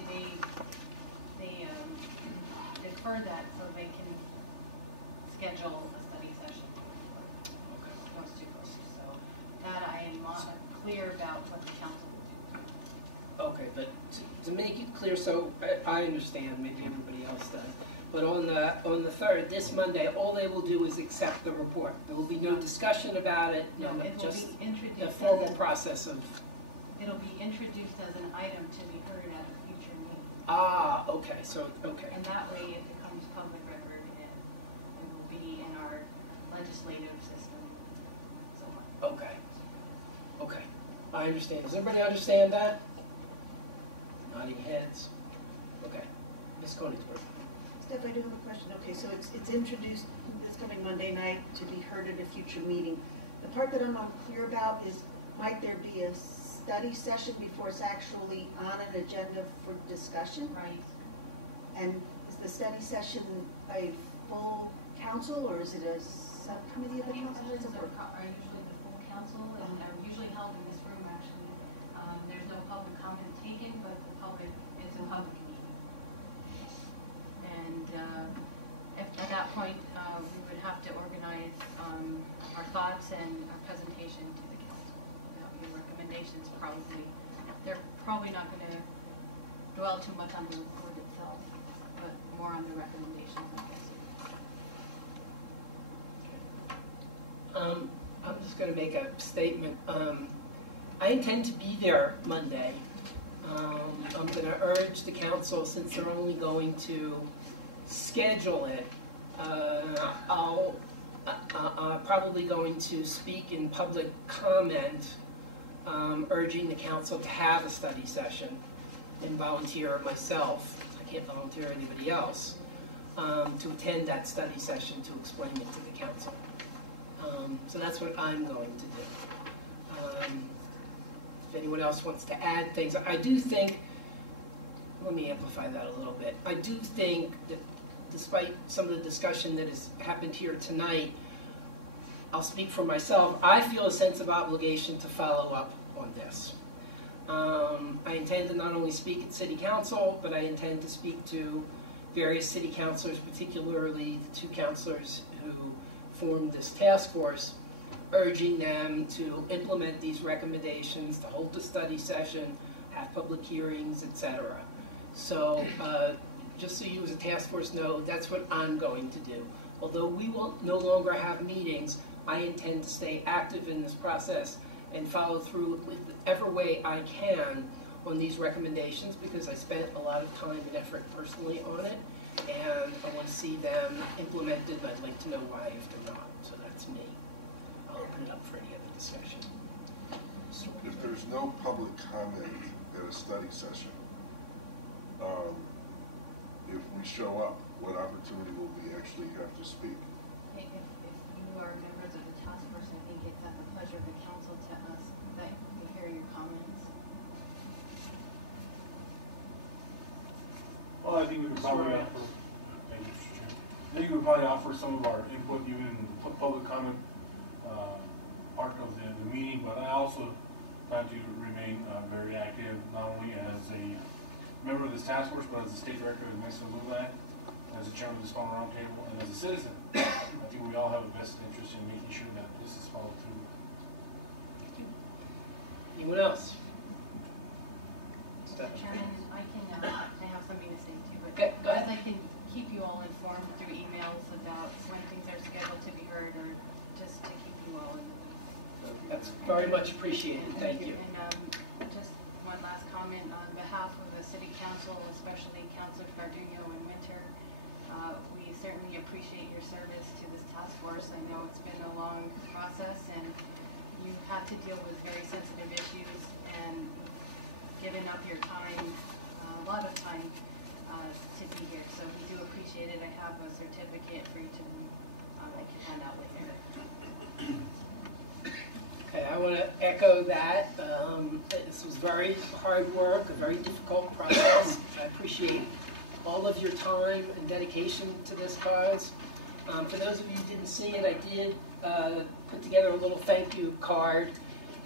defer that so they can schedule a study session. Those two goals. So that I am not clear about what the council will do. Okay, but to make it clear, so I understand, maybe everybody else does. But on the 3rd, this Monday, all they will do is accept the report. There will be no discussion about it, No, it will just be introduced. the formal process of. It'll be introduced as an item to be heard at a future meeting. Ah, okay, so, okay. And that way it becomes public record and it will be in our legislative system and so on. Okay. Okay. I understand. Does everybody understand that? Nodding heads. Okay. Ms. Konigsberg. Steph, I do have a question. Okay, so it's introduced this coming Monday night to be heard at a future meeting. The part that I'm not clear about is, might there be a study session before it's actually on an agenda for discussion? Right. And is the study session a full council, or is it a subcommittee of the council? How does it work? Are usually the full council and are usually held in this room actually. There's no public comment taken, but the public is a public meeting. And at that point, we would have to organize our thoughts and our presentation to the council. That would be recommendations probably. They're probably not going to dwell too much on the report itself, but more on the recommendations, I guess. I'm just going to make a statement. I intend to be there Monday. I'm going to urge the council, since they're only going to schedule it, I'm probably going to speak in public comment, urging the council to have a study session and volunteer myself, I can't volunteer anybody else, to attend that study session to explain it to the council. So that's what I'm going to do. If anyone else wants to add things, I do think, let me amplify that a little bit. I do think that despite some of the discussion that has happened here tonight, I'll speak for myself, I feel a sense of obligation to follow up on this. I intend to not only speak at City Council, but I intend to speak to various city councilors, particularly the two councilors who formed this task force, urging them to implement these recommendations, to hold the study session, have public hearings, etc. So just so you as a task force know, that's what I'm going to do. Although we will no longer have meetings, I intend to stay active in this process and follow through with whatever way I can on these recommendations, because I spent a lot of time and effort personally on it, and I want to see them implemented, and I'd like to know why if they're not. So that's me. I'll open it up for any other discussion. If there's no public comment at a study session, if we show up, what opportunity will we actually have to speak? If you are members of the task force, I think it's at the pleasure of the council to us that we hear your comments. Well, I think we could probably offer, thank you, Mr. Chair. I think we would probably offer some of our input even in the public comment part of the meeting, but I also plan to remain very active, not only as a member of this task force, but as the state director of the Mexican Luland, as the chairman of the Small Roundtable, and as a citizen. I think we all have a vested interest in making sure that this is followed through. Anyone else? Mr. Chairman, I have something to say too, but Okay, go ahead. I can keep you all informed through emails about when things are scheduled to be heard, or just to keep you all in. That's very much appreciated. Thank you. And just one last comment on behalf of the City Council, especially Councilor Carduno and Winter. We certainly appreciate your service to this task force. I know it's been a long process, and you've had to deal with very sensitive issues, and given up your time, a lot of time, to be here. So we do appreciate it. I have a certificate for each of you I can hand out later. Okay, I want to echo that. This was very hard work, a very difficult process. I appreciate all of your time and dedication to this cause. For those of you who didn't see it, I did put together a little thank you card,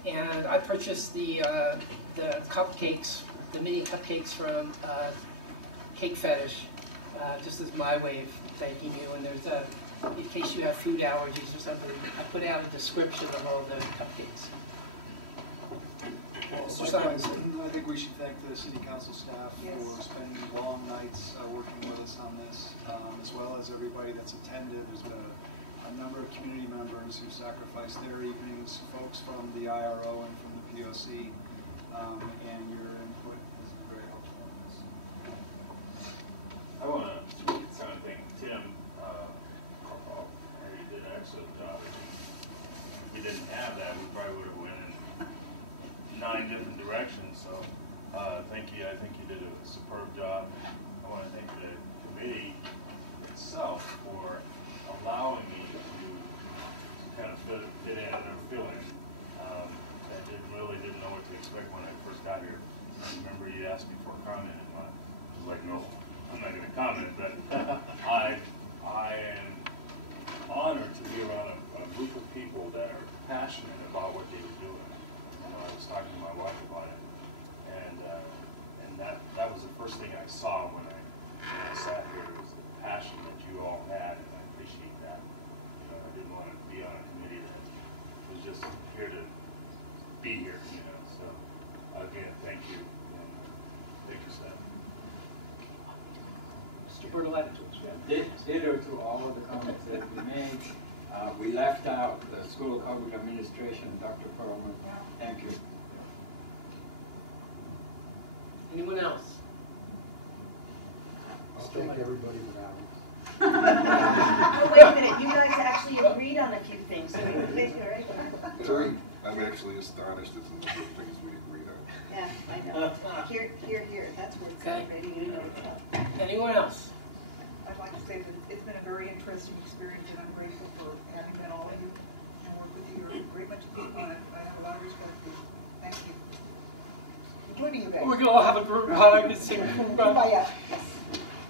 and I purchased the cupcakes, the mini cupcakes from Cake Fetish, just as my way of thanking you. And there's a, in case you have food allergies or something, I put out a description of all the cupcakes. Mr. Simonson. I think we should thank the city council staff for spending long nights working with us on this, as well as everybody that's attended. There's been a number of community members who sacrificed their evenings, folks from the IRO and from the POC, and your input has been very helpful in this. I want to kind of thank Tim. He did an excellent job. If we didn't have that, we probably would have went in 9 different directions. So thank you. I think you did a superb job. I want to thank the committee itself for allowing me to kind of fit in or fill in. I didn't know what to expect when I first got here. I remember you asked me for a comment, and I was like, no, I'm not going to comment, but I am honored to be around a group of people that are passionate about what they were doing. I was talking to my wife about it, and that was the first thing I saw when I sat here, was the passion that you all had, and I appreciate that. I didn't want to be on a committee that was just here to be here, So again, thank you, and thank you, staff. Mr. Bertoletti. Ditto to all of the comments that we made. We left out the School of Public Administration, Dr. Perlman. Thank you. Anyone else? I'll thank everybody without me. Oh, wait a minute, you guys actually agreed on a few things, so we make it right. I'm actually astonished at some of the things we agreed on. Yeah, I know. Here, that's where it's celebrating, you know it's up. Anyone else? I'd like to say that it's been a very interesting experience, and I'm grateful for having met all of you and work with you. You're a great bunch of people, and I have a lot of respect for you. Thank you. Including you guys. We can all have a group hug and sing. Yeah.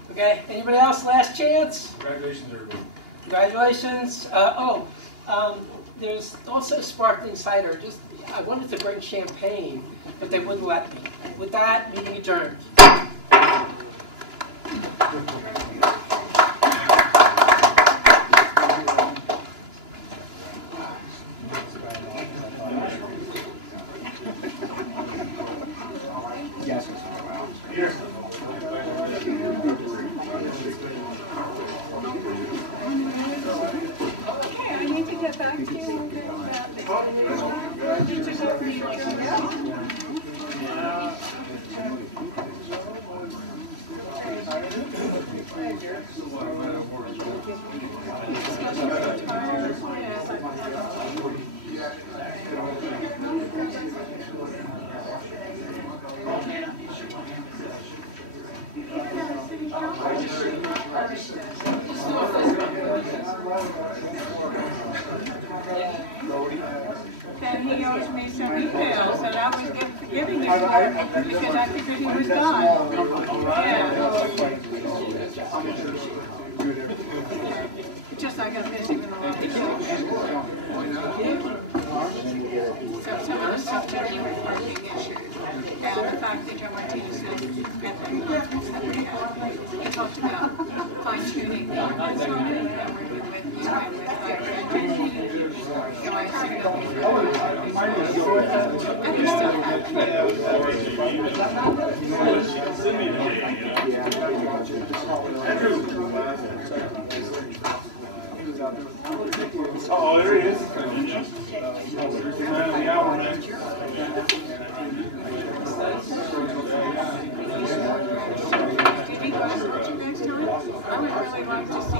Okay, anybody else? Last chance? Congratulations, everybody. Congratulations. There's also sparkling cider. I wanted to bring champagne, but they wouldn't let me. With that, meeting adjourned. Okay, I need to get back to Then he owes me some emails, and I was giving him one because I figured he was gone. Yeah. Just like I miss him in a lot of so some of the stuff to do with parking issues, and the fact that Joe Martinez said at the conference that we had, he talked about fine tuning the ordinance on it, and working with you and with like so I assume there'll be other stuff Oh, there he is. There's the man of the hour, man. Did he go to you next time? I would really like to see